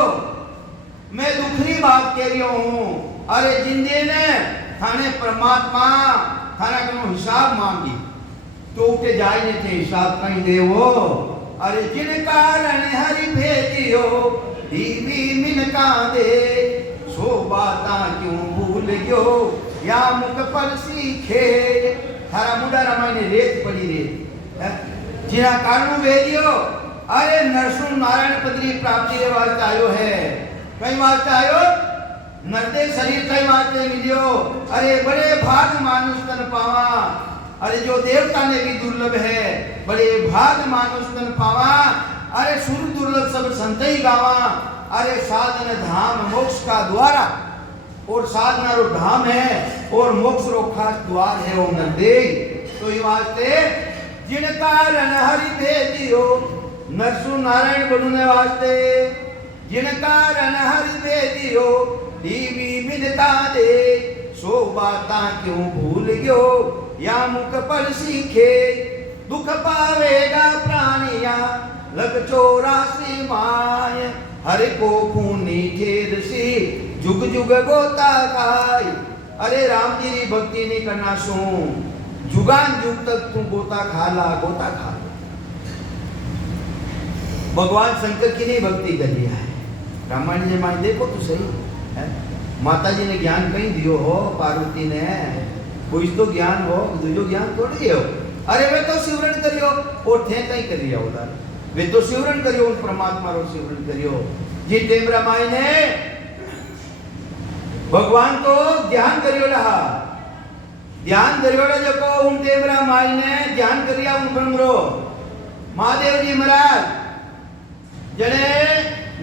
मैं दुखरी बात कह रही हूं अरे जिंदे ने थाने परमात्मा थाना को हिसाब मांगी तो उठे जाए ने थे हिसाब कहीं देवो अरे जिन कारण हरि भेजियो दीवी मिनका दे सो बाता क्यों भूल गयो या मुख पर सीखे थारा मुंडा रामायण ने रेत पड़ी रे जिना कारण भेजियो अरे नरसिंह नारायण पदरी प्राप्ति रे वास्ते आयो है कई वास्ते आयो नरदे शरीर कई वास्ते मिलियो अरे बड़े भाग मानुष तन पावा अरे जो देवता ने भी दुर्लभ है बड़े भाग मानुष तन पावा अरे सुर दुर्लभ सब संतई गावा अरे साधन धाम मोक्ष का द्वारा और साधना रो धाम है और मोक्ष रो खास द्वार है वो नरदे तो ये वास्ते जिन कारण हरि भेजियो नरसिंह नारायण बनने वास्ते जिन कारण हरि भेजियो दीवी मिलता दे सो बाता क्यों भूल गयो या मुख पर सीखे दुख पावेगा प्राणिया लग 84 माय हरे को खूनी ठेर सी जुग जुग गोता खाय। अरे राम जी री भक्ति नहीं करना शू जुगान जुग तक तू गोता खाला गोता खा। भगवान शंकर की नहीं भक्ति करी है। रामायण जी मां देखो तो सही है। माता जी ने ज्ञान कहीं दियो हो पार्वती ने कोई तो ज्ञान हो दूजो ज्ञान थोड़ी हो। अरे वे तो सिमरन करियो और थे कहीं करिया उधर वे तो सिमरन करियो उन परमात्मा रो सिमरन करियो जी टेमरा माई ने भगवान तो ध्यान करियो रहा ध्यान करियो जो को उन टेमरा माई ने ध्यान करिया उन ब्रह्मरो महादेव जी महाराज जने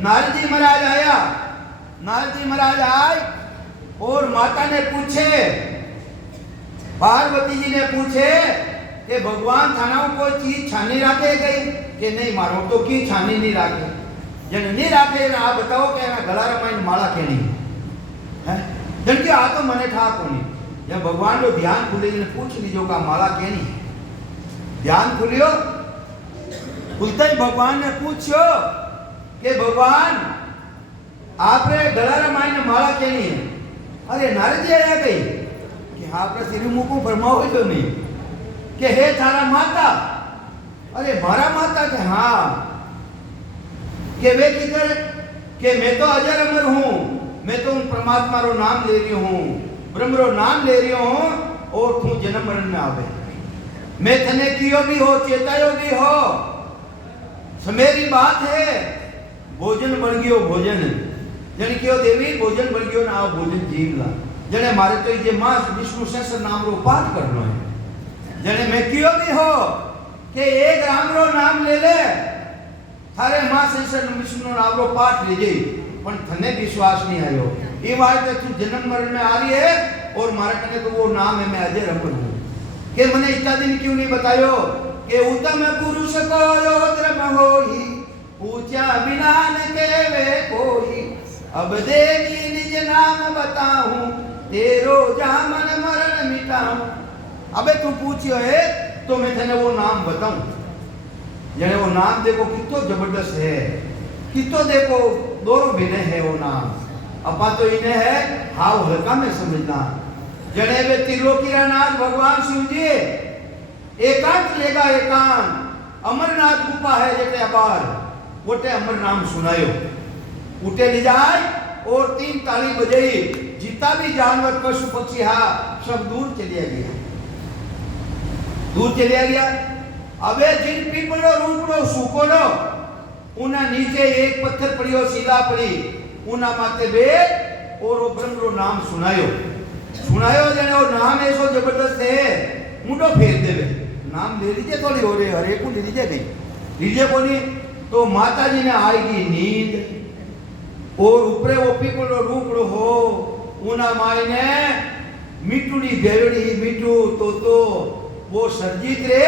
नारद जी महाराज आया नारद जी महाराज आए और माता ने पूछे पार्वती जी ने पूछे कि भगवान थाना कोई चीज छानी रखे गई कि नहीं मारो तो की छानी नहीं रखे जन नहीं रखे आप बताओ कि ना गला रमाइन माला के नहीं है जन की आ तो मने ठा कोनी जब भगवान रो ध्यान खुले ने पूछ लीजो का माला के नहीं ध्यान खुलियो खुलता ही भगवान ने पूछो कि भगवान आपने गला रमाइन माला के नहीं है। अरे नारद जी आया गई कि आपने सिर मुख फरमाओ जो नहीं कि हे थारा माता अरे मारा माता के हाँ कि वे की कर कि मैं तो अजर अमर हूँ मैं तो उन परमात्मा रो नाम ले रही हूँ ब्रह्म रो नाम ले रही हूँ और तू जन्म मरण में आवे मैं तने कियो भी हो चेतायो भी हो मेरी बात है भोजन बन गयो भोजन जन क्यों देवी भोजन बन गयो ना भोजन जीव ला जने मारे तो ये मां विष्णु सहस्त्र नाम रो पाठ करनो है जने मैं क्यों भी हो कि एक राम रो नाम ले ले थारे मां सहस्त्र विष्णु नाम रो पाठ ले जे पण थने विश्वास नहीं आयो ये बात है तू जन्म मरण में आ रही है और मारे कने तो वो नाम है मैं अजय रमन हूं कि मने इतना दिन क्यों नहीं बतायो कि उत्तम पुरुष को यो धर्म होई पूछा बिना न केवे कोई अब देवी निज नाम बताऊं तेरो जामन मरण मिटाऊं। अबे तू पूछियो है तो मैं तेने वो नाम बताऊं जने वो नाम देखो कितो जबरदस्त है कितो देखो दोनों भिन्न है वो नाम अपा तो इन्हें है हाव हल्का में समझना जने वे त्रिलोकीरा नाथ भगवान शिव जी एकांत लेगा एकांत अमरनाथ गुफा है जेटे अपार वोटे अमर नाम सुनायो उठे ले जाए और 3 ताली बजाई जितना भी जानवर पशु पक्षी हा सब दूर चलिया गया अबे जिन पीपलो रूपड़ो सूकोलो उना नीचे एक पत्थर पड़ियो शिला पड़ी उना माथे बैठ और वो ब्रह्म रो नाम सुनायो जने वो नाम ऐसो जबरदस्त है मुंडो फेर देवे नाम ले लीजिए थोड़ी हो रही हरे को ले लीजिए नहीं लीजिए बोली तो माता जी ने आएगी नींद और ऊपरे वो पीपलो रूपड़ो हो उना माई ने मीठुड़ी बेरड़ी मीठू तो वो सर्जित रे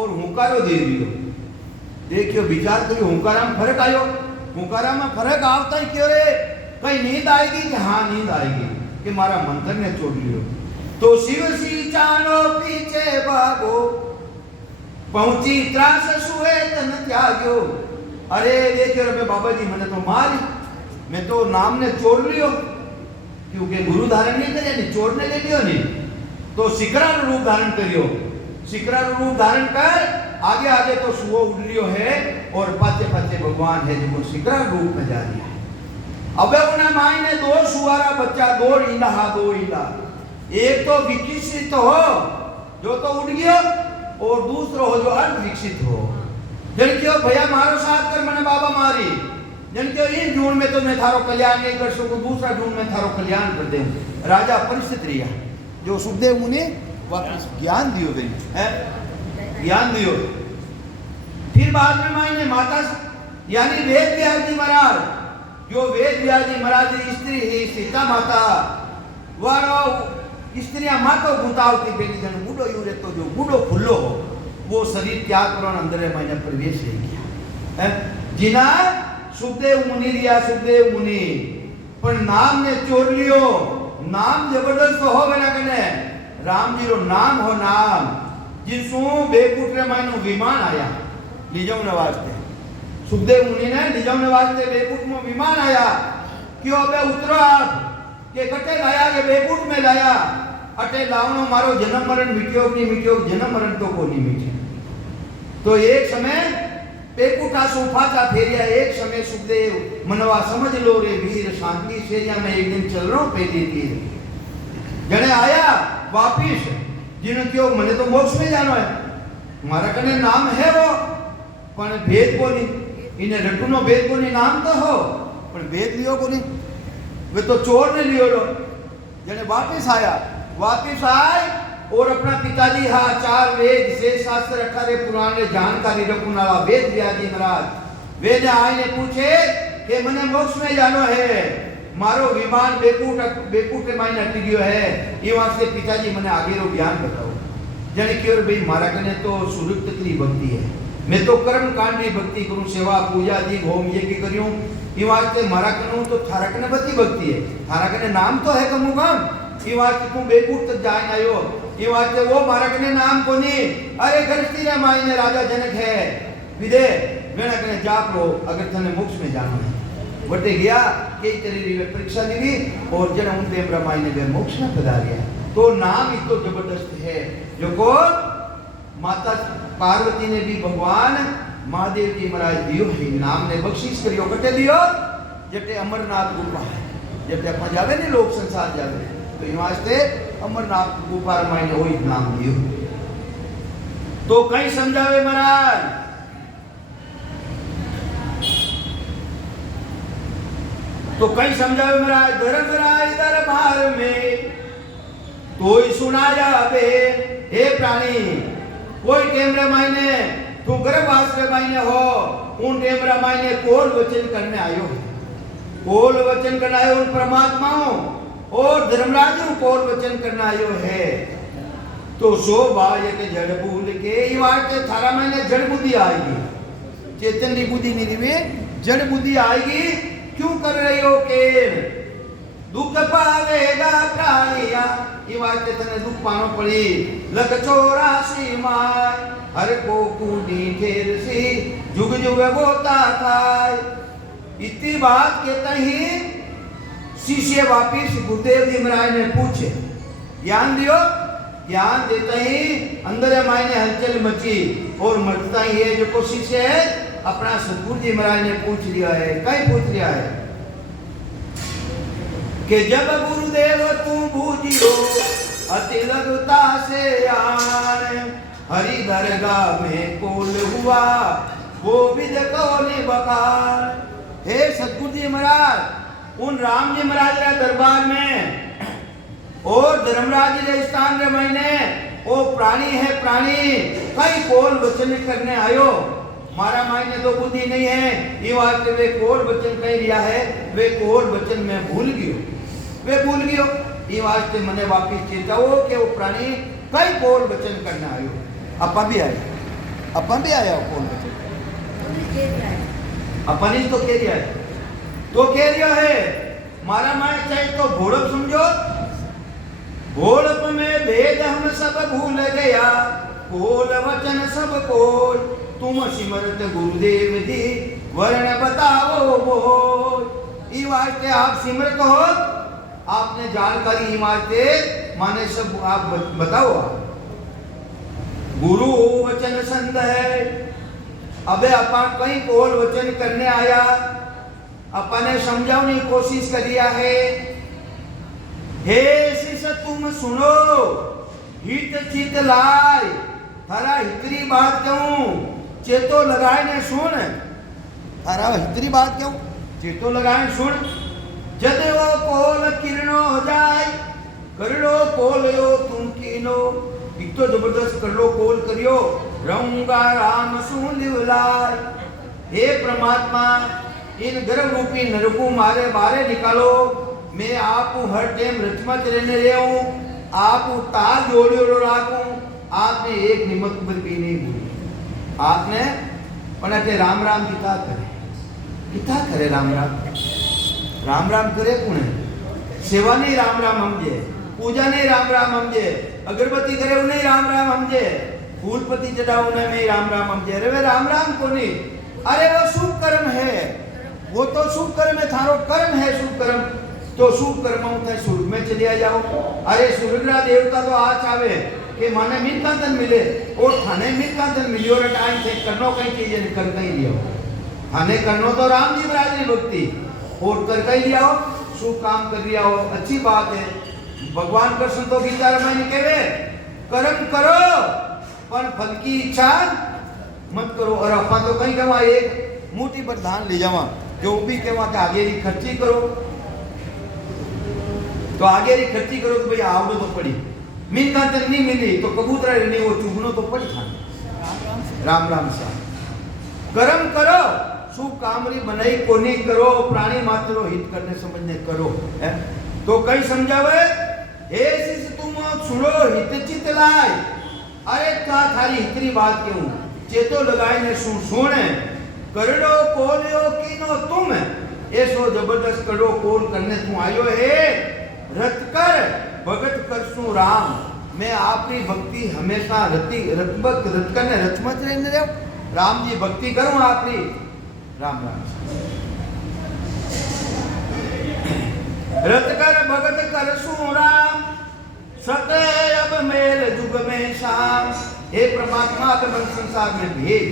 और हुंकारो दे दियो देखियो विचार करियो हुंकारा में फर्क आयो हुंकारा में फर्क आवता ही क्यों रे कहीं नींद आएगी कि हाँ नींद आएगी कि मारा मंत्र ने छोड़ लियो तो शिव सी चानो पीछे भागो पहुंची त्रास सुए तन त्याग्यो। अरे देखियो रे बाबा जी मैंने तो मारी मैं तो नाम ने छोड़ लियो क्योंकि गुरु धारण नहीं करे नहीं छोड़ने ले लियो नहीं तो शिखरा रूप धारण करियो शिखरा रूप धारण कर आगे आगे तो सुओ उड़ लियो है और पाचे पाचे भगवान है जो शिखरा रूप में जा रही है। अबे उन्हें माई ने 2 सुवारा बच्चा 2 ईला एक तो विकसित हो जो तो उड़ गयो और दूसरो हो जो अर्ध विकसित हो जन क्यों भैया मारो साथ कर मैंने बाबा मारी जन क्यों इस ढूंढ में तो मैं थारो कल्याण नहीं कर सकूं दूसरा ढूंढ में थारो कल्याण कर दे राजा परिस्थित रिया जो सुखदेव मुनि वापस ज्ञान दियो गई है ज्ञान दियो फिर बाद में मायने माता यानी वेद व्यास जी महाराज जो वेद व्यास जी महाराज की स्त्री है सीता माता वारो स्त्रियां मातो गुतावती बेटी जन बूढ़ो यूरे तो जो बूढ़ो खुल्लो हो वो शरीर त्याग करो अंदर मैंने प्रवेश ले गया है जिना सुखदेव मुनि रिया सुखदेव मुनि पर नाम ने चोर लियो नाम जबरदस्त हो बना कने राम जी रो नाम हो नाम जिसू बेकूट मायनो विमान आया लीजवने वास्ते सुखदेव मुनि ने लीजवने वास्ते बेकूट में विमान आया क्यों अबे उतरो आप के कटे लाया के बेकूट में लाया अटे लावनो मारो जन्म मरण मिट्यो नहीं मिट्यो जन्म मरण तो को नहीं मिटे। तो एक समय बेकूटा सोफाचा फेरिया एक समय सुखदेव मनवा समझ लो रे वीर शांति सेरिया में एक दिन चल रहा हूं पहली थी जने आया वापिस जिन्होंने क्यों मने तो मोक्ष में जानो है हमारा कने नाम है वो पण भेद को नहीं इन्हें रटूनो भेद को नहीं नाम तो हो पण भेद लियो को नहीं वे तो चोर ने लियो लो जने वापिस आए और अपना पिताजी हाँ 4 वेद 6 शास्त्र 18 पुराण ने जानकारी रखने वाला वेद व्याजी महाराज वेद आए ने पूछे कि मने मोक्ष में जानो है मारो विमान बेकूट के मायने अटकी गयो है ये वास्ते पिताजी मने आगे रो ज्ञान बताओ जने क्यों भाई मारा कने तो सुरुक्त की भक्ति है मैं तो कर्म कांड की भक्ति करूं सेवा पूजा जी होम यज्ञ करियो ये वास्ते मारा कनो तो थारा कने बती भक्ति है थारा कने नाम तो है कमु काम ये वास्ते तू बेकूट तक जाए आयो ये वास्ते वो मारा कने नाम कोनी अरे गृहस्थी रे मायने राजा जनक है विदे वेणा कने जाप लो अगर तने मोक्ष में जाना है बटे गया कई तरीके की परीक्षा ली और जन उन देव रामायण ने मोक्ष में पधारिया तो नाम इतो जबरदस्त है जो को माता पार्वती ने भी भगवान महादेव जी महाराज दियो है नाम ने बख्शीश करियो कटे दियो जटे अमरनाथ गुफा जटे अपन जावे ने लोक संसार जावे तो इन वास्ते अमरनाथ गुफा रामायण वही नाम दियो तो कई समझावे महाराज तो कई समझावे महाराज धर्मराज दरबार में तो ही सुना जावे हे प्राणी कोई टेमरे मायने तू गर्भवास के मायने हो उन टेमरा मायने कोल वचन करने आयो कोल वचन करने आयो उन परमात्माओं और धर्मराज कोल वचन करने आयो है तो सो बाय के जड़ भूल के ये बात थारा मायने जड़ बुद्धि आएगी चेतन की बुद्धि नहीं रे जड़ बुद्धि आएगी क्यों कर रही हो के दुख पावेगा प्राणिया ये बात तने दुख पानो पड़ी लख 84 माय हर को कूदी ठेर सी जुग जुग बोता थाय इतनी बात कहता ही शिष्य वापिस गुरुदेव जी महाराज ने पूछे ज्ञान दियो ज्ञान देता ही अंदर मायने हलचल मची और मरता ही है जो को शिष्य है अपना सतगुरु जी महाराज ने पूछ लिया है कई पूछ लिया है कि जब गुरुदेव तू बूझियो अति लगता से आन हरि दरगाह में कोल हुआ वो विद कौने बकार हे सतगुरु जी महाराज उन राम जी महाराज रे दरबार में और धर्मराज रे स्थान रे महीने वो प्राणी है प्राणी कई कोल वचन करने आयो मारा मायने तो बुद्धि नहीं है ये वास्ते वे कोल वचन कह लिया है वे कोल वचन में भूल गयो ये वास्ते मने वापिस चेताओ कि वो प्राणी कई कोल वचन करने आयो अपन भी आया कोल वचन अपन ही तो कह दिया है तो कह दिया है मारा मायने चाहे तो भोड़प समझो भोड़प में भेद हम सब भूल गया कोल वचन सब कोई तुम सिमरत गुरुदेव जी वर्ण बताओ बोल ई वास्ते आप सिमरत हो आपने जानकारी ई वास्ते माने सब आप बताओ गुरु वचन संत है अबे अपन कई कोल वचन करने आया अपन ने समझाने की कोशिश करिया है हे शिष्य तुम सुनो हित चित लाय थारा हितरी बात क्यों चेतो लगाए ने सुन थारा हितरी बात क्यों चेतो लगाए सुन जद वो कोल किरणो हो जाए कर लो कोल यो तुम कीनो एक तो जबरदस्त कर लो कोल करियो रहूंगा राम सुन दिवलाय हे परमात्मा इन गर्भ रूपी नरकू मारे बारे निकालो मैं आप हर टाइम रचमत रहने रहे हूं आप ताल जोड़ियो राखूं आपने एक निमक पर भी नहीं भूली आपने पनाटे राम राम किता करे राम राम करे कौन है सेवा नहीं राम राम समझे पूजा नहीं राम राम समझे अगरबत्ती करे उन्हें राम राम समझे फूलपति चढ़ाओ उन्हें में राम राम हम जे रे राम राम को नहीं। अरे वो शुभ कर्म है, वो तो शुभ कर्म है, थारो कर्म है शुभ कर्म, तो शुभ कर्म थे स्वर्ग में चलिया जाओ। अरे स्वर्गरा देवता तो आज आवे कि माने मिलकांतन मिले और थाने मिलकांतन मिलियो रे टाइम थे करनो कई चीज ने कर कई लियो। थाने करनो तो राम जी महाराज की भक्ति और कर कई लिया हो, शुभ काम कर लिया हो, अच्छी बात है। भगवान कृष्ण तो गीता रामायण कहवे कर्म करो पर फल की इच्छा मत करो। और अपा तो कहीं कहवा एक मोटी पर धान ले जावा जो भी कहवा के आगे री खर्ची करो, तो आगे री खर्ची करो तो भाई आवड़ो तो पड़ी, मिलकांतन नहीं मिली तो कबूतरा नहीं वो चुगनो तो पड़ी था। राम राम सा कर्म करो, शुभ कामरी बनाई कोनी करो, प्राणी मात्र हित करने समझने करो है? तो कई समझावे हे शिष्य तुम सुनो हित चित लाए। अरे क्या थारी इतनी बात क्यों चेतो लगाए ने सुन करडो कोलियो कीनो तुम ऐसो जबरदस्त करो कोल करने तू आयो है। रत कर भगत करसु राम, मैं आपकी भक्ति हमेशा रत करने रचमत रहने दो। राम जी भक्ति करूं आपकी। राम राम रत कर भगत करसु राम, सतय अब मेल जुग में शाम। हे परमात्मा के मन संसार में भेद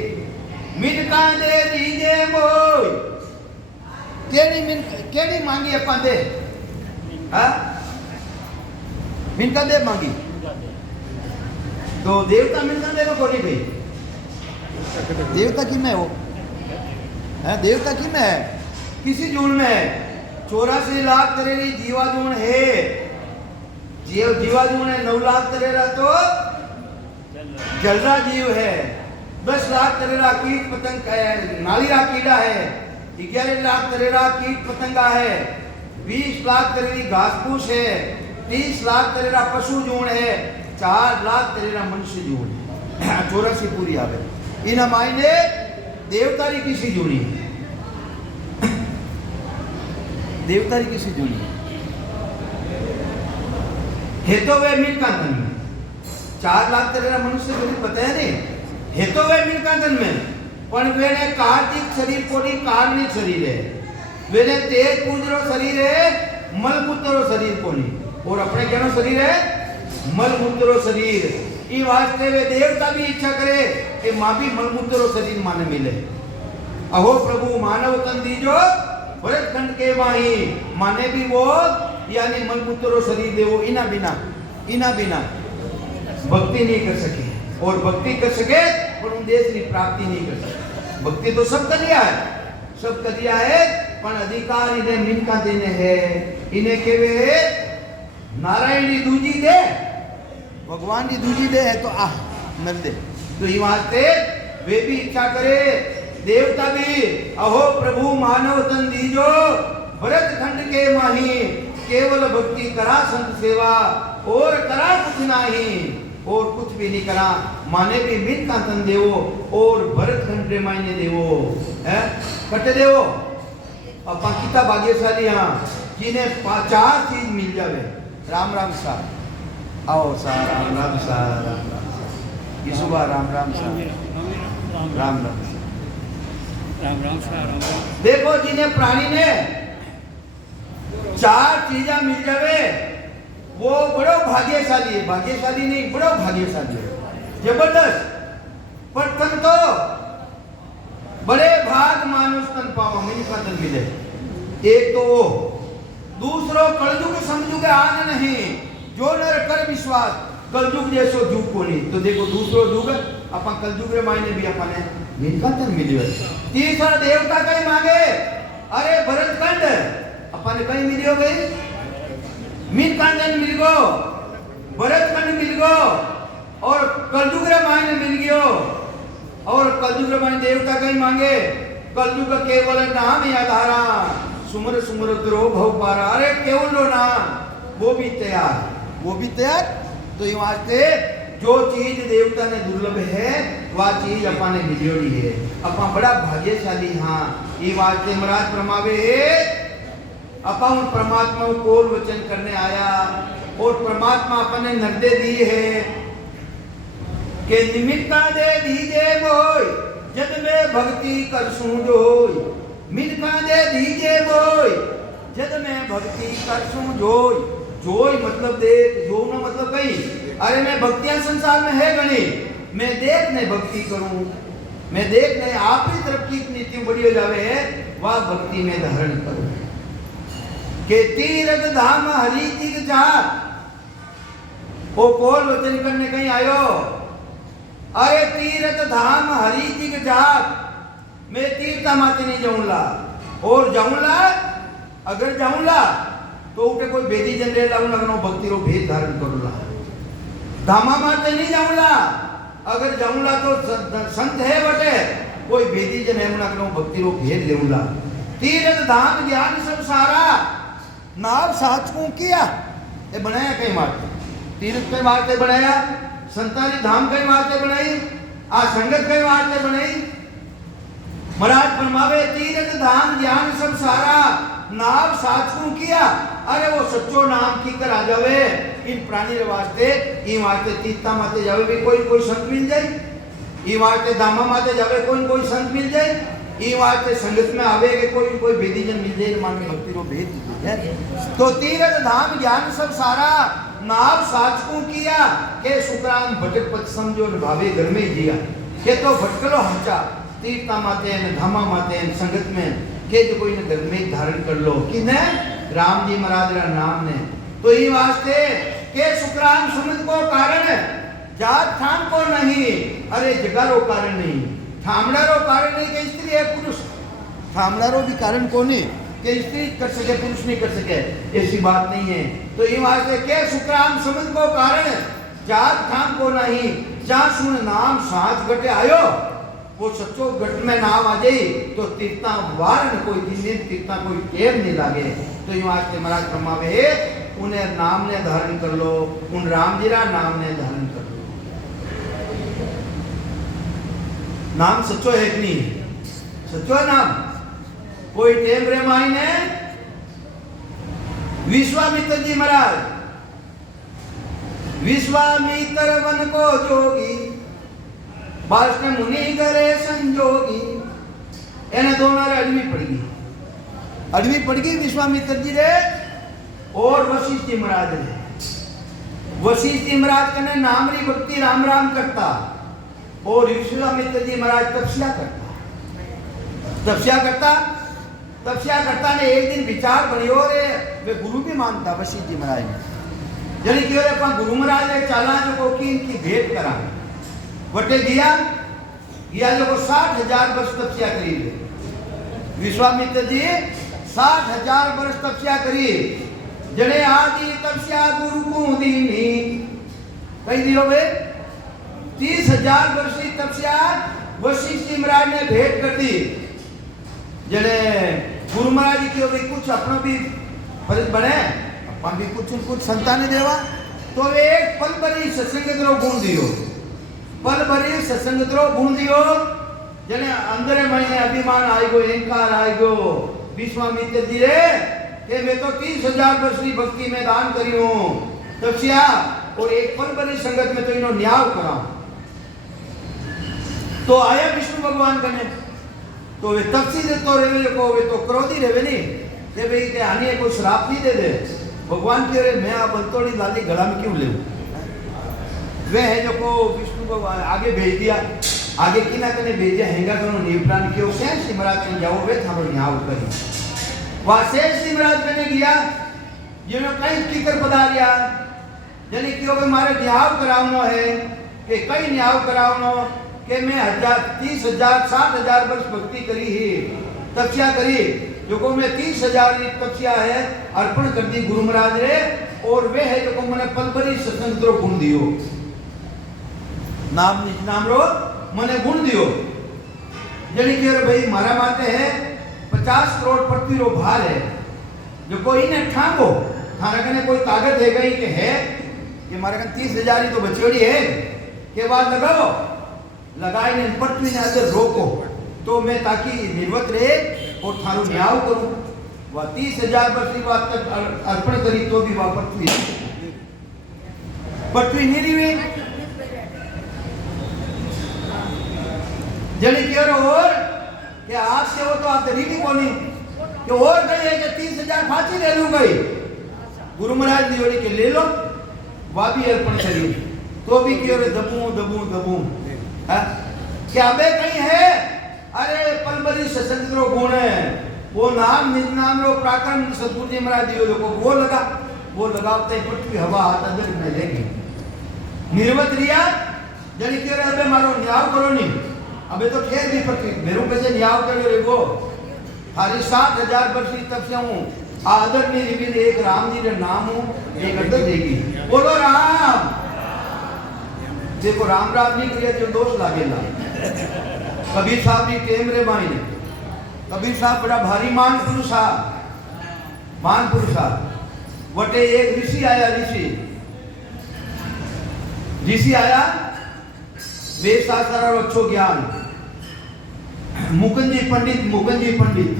मिनका दे दीजे मोय। केड़ी मांगी अपन दे, हाँ मिनका दे मांगी तो देवता मिनका दे को नहीं भाई। देवता की में हो है, देवता की में है किसी जून में 84 लाख करेली जीवा जून है, जीवा जून है 9 लाख करेला तो जलरा जीव है, 10 लाख करेला कीट पतंग है, नालीरा कीड़ा है, 11 लाख करेला कीट पतंगा है, 20 लाख करेली घास फूस है, 30 लाख करेला पशु जून है, 4 लाख करेला मनुष्य जून है। 84 पूरी आवे इन मायने देवतारी किसी जूनी देवतारी किसी जूनी है तो वे मिलकांतन में 4 लाख करेला मनुष्य जूनी बताया नहीं है तो वे मिलकांतन में पण वेने कार्तिक शरीर कोनी कारणी शरीर है, वेने तेज पूजरो शरीर है, मलमूत्रो शरीर कोनी, और अपने केनो शरीर है मलमूत्रो शरीर। ई वास्ते वे देवता भी इच्छा करे कि मां भी मलमूत्रो शरीर माने मिले। अहो प्रभु मानव तन दीजो भरत खंड के माही, माने भी वो यानी मलमूत्रो शरीर देवो। इना बिना भक्ति नहीं कर सके, और भक्ति कर सके पर उन देश की प्राप्ति नहीं कर सके। भक्ति तो सब कर लिया है पर अधिकार इन्हें मिनका देने है। इन्हें केवे नारायणी दूजी दे, भगवान की दूजी दे है तो न दे। तो ये वास्ते वे भी इच्छा करे, देवता भी अहो प्रभु मानव तन दीजो भरत खंड के माही, केवल भक्ति करा संत सेवा और करा कुछ नहीं, और कुछ भी नहीं करा माने भी मिन का तन देवो और भरत खंड मायने देवो है कटे देवो। अपा कितना भाग्यशाली हाँ जिन्हें 4 चीज मिल जावे। राम राम सा आओ सा राम राम सा ये सुबह राम राम सा राम राम सा। देखो जिन्हें प्राणी ने 4 चीजा मिल जावे वो बड़ो भाग्यशाली है। भाग्यशाली नहीं बड़ो भाग्यशाली है, जबरदस्त। पर तन तो बड़े भाग मानुष तन पावा मिनी का तन मिले। एक तो वो, दूसरो कलयुग समझुगे आन नहीं, जो नर कर विश्वास कलयुग जैसो जुग को नहीं। तो देखो दूसरो जुग अपन कलयुग रे मायने भी अपने मिनी का तन मिलियो। तीसरा देवता कहीं मांगे, अरे भरत खंड अपन कहीं मिलियो गई, मिन कांदन मिल गो, भरत खंड मिल गो, और कलयुग रे मायने मिल गयो। और कलयुग रे मायने देवता कहीं मांगे, कलयुग केवल नाम ही आधारा, सुमर सुमर द्रो भव पारा। अरे केवल लो नाम वो भी तैयार। तो ये वास्ते जो चीज देवता ने दुर्लभ है वह चीज अपने मिलियोड़ी है। अपा बड़ा भाग्यशाली हाँ। ये वास्ते महाराज प्रमावे अपन परमात्मा को कोल वचन करने आया, और परमात्मा अपने नर्दे दी है के निमित्ता दे दीजे बोय जद मैं भक्ति करसूं जोय। मिनका दे दीजे बोय जद मैं भक्ति करसूं जोय। जोय मतलब देख, जो ना मतलब कहीं, अरे मैं भक्तियां संसार में है गणी, मैं देख ने भक्ति करूं, मैं देख ने आप ही तरफ की नीति बड़ी हो जावे है, वह भक्ति में धारण करूं। के तीरथ धाम हरि जी जात, वो कौन वचन करने कहीं आयो, अरे तीरथ धाम हरि जी जात, मैं तीर्था माते नहीं जाऊंगा, और जाऊंगा अगर जाऊंगा तो उठे कोई बेदी जन रे लाऊं लगनो भक्ति रो भेद धारण करूंगा। धामा माते नहीं जाऊंगा, अगर जाऊंगा तो संत है बटे कोई बेदी जन है लगनो भक्ति रो भेद लेऊंगा। तीरथ धाम ज्ञान सब सारा नाव साचकू किया, ये बनाया कई मारते, तीर्थ कई मारते बनाया, संतानी धाम कई मारते बनाई, आ संगत कई मारते बनाई। महाराज फरमावे तीर्थ धाम ज्ञान सब सारा नाव साचकू किया, अरे वो सच्चो नाम की कर आ जावे इन प्राणी रे वास्ते, ई वास्ते तीर्था माते जावे भी कोई संत मिल जाए, ई वास्ते धामा माते जावे कोई संत मिल जाए, ई वास्ते संगत में आवे के कोई भेदीजन मिल जाए, मान भक्ति रो भेद है। तो तीर्थ धाम ज्ञान सब सारा नाव साचकू किया, के सुखराम भटक पथ समझो न भावे घर में जिया, के तो भटकलो हमचा तीर्था माते न धामा माते न संगत में, के जो कोई ने घर में धारण कर लो कि ने राम जी महाराज रा नाम ने। तो ये वास्ते के सुखराम सुमित को कारण जात ठाम को नहीं, अरे जगह रो कारण नहीं, ठामड़ा रो कारण नहीं के स्त्री है पुरुष, ठामड़ा रो भी कारण को नहीं के स्त्री कर सके पुरुष नहीं कर सके, ऐसी बात नहीं है। तो ये वास्ते के सुखराम सुमित को कारण जात ठाम को नहीं, जा सुन नाम साथ गटे आयो, वो सच्चो घट में नाम आ जाए तो तीर्था वार न कोई दिन तीर्था कोई टेम नहीं लागे। तो यूं आज के महाराज फरमावे उन्हें नाम ने धारण कर लो, उन राम जी रा नाम ने धारण कर लो। नाम सच्चो है कि नहीं, सच्चो है नाम, कोई टेम रे माई ने विश्वामित्र जी महाराज, विश्वामित्र वन को जोगी बाष्ण मुनि करे संजोगी, एने दोनों रे अडवी पड़ गई विश्वामित्र जी रे और वशिष्ठ जी महाराज रे। वशिष्ठ जी महाराज कने नाम री भक्ति राम राम करता, और विश्वामित्र जी महाराज तपस्या करता ने एक दिन विचार बनियो रे, वे गुरु भी मानता वशिष्ठ जी महाराज ने, जने कि रे अपन गुरु महाराज रे चाला जो को की इनकी भेंट करा, वटे गया जो को 60,000 वर्ष तपस्या करी है विश्वामित्र जी, 60,000 वर्ष तपस्या करी, जने आदि तपस्या गुरु को दीनी कही दियो वे 30,000 वर्ष की तपस्या वशिष्ठ जी महाराज ने भेंट कर दी, जने गुरु महाराज की भी कुछ अपना भी फर्ज बने, अपन भी कुछ संतान देवा, तो वे एक पल भरी सत्संग रो गुण दियो, पल भरी सत्संग रो गुण दियो, जने अंदर महीने अभिमान आई गो, अहंकार आई गो विश्वामित्र जी रे के मैं तो 30,000 वर्ष की भक्ति में दान करी हूं तपस्या, और एक पल भरी संगत में तो इन्हों न्याय करा। तो आया विष्णु भगवान कने, तो वे तपसी दे तो रेवे को, वे तो क्रोधी रेवे नहीं के भाई के आने कोई श्राप नहीं दे दे भगवान के, रे मैं आ बलतोड़ी लाली गला में क्यों ले, वे है जो को विष्णु भगवान आगे भेज दिया, आगे की ना कने भेजा हैंगा करो निपटान क्यों से सिमराज कने जाओ वे थारो न्याय करी, वासे सिमराज कने गया जिनो कई टिकर पधारिया, जने क्यों वे मारे न्याय करावनो है कि कई न्याय करावनो के मैं 30,000 60,000 वर्ष भक्ति करी ही तपस्या करी, जो को मैं 30,000 की तपस्या है अर्पण कर दी गुरु महाराज रे, और वे है जो को मैंने पलभरी सत्संग रो गुण दियो, नाम रो मने गुण दियो, जने कि भाई मारा माते है 50 करोड़ पृथ्वी रो भार है, जो कोई ने ठांगो थारा कने कोई ताकत है गई कि है कि मारे कने 30,000 ही तो बचोड़ी है के बाद लगाओ, लगाई ने पृथ्वी ने अंदर रोको, तो मैं ताकि निर्वत रहे और थारो न्याय करूं, वह 30,000 वर्ष की बात तक अर्पण करी तो भी वह पृथ्वी नहीं रही, जड़ी की और कि आप से वो तो आप तरीकी कोनी कि और गई है कि 30,000 फांसी ले लूं गई। गुरु महाराज दियोड़ी के ले लो, वह भी अर्पण करी तो भी की और दबू दबू दबू क्या अबे कहीं है। अरे पलबरी सत्संग रो गुण है वो नाम निज नाम रो प्राकरण सतगुरु जी महाराज दियो को वो लगावते पृथ्वी हवा हाथ अंदर में लेगी निर्वत रिया जड़ी के अबे मारो न्याव करो नहीं अबे तो ठेर भी पृथ्वी मेरू पे से न्याव करो रे वो थारी 7,000 वर्ष की तब से हूँ आदर नहीं रिविल एक राम जी रे नाम हूँ एक अदर देगी बोलो राम। देखो राम राम नहीं करिए जो दोष लागेला। कबीर साहब जी टेम रे माई ने कबीर साहब बड़ा भारी मान पुरुष वटे एक ऋषि आया ऋषि आया वेद शास्त्र और अच्छो ज्ञान मुकुंद जी पंडित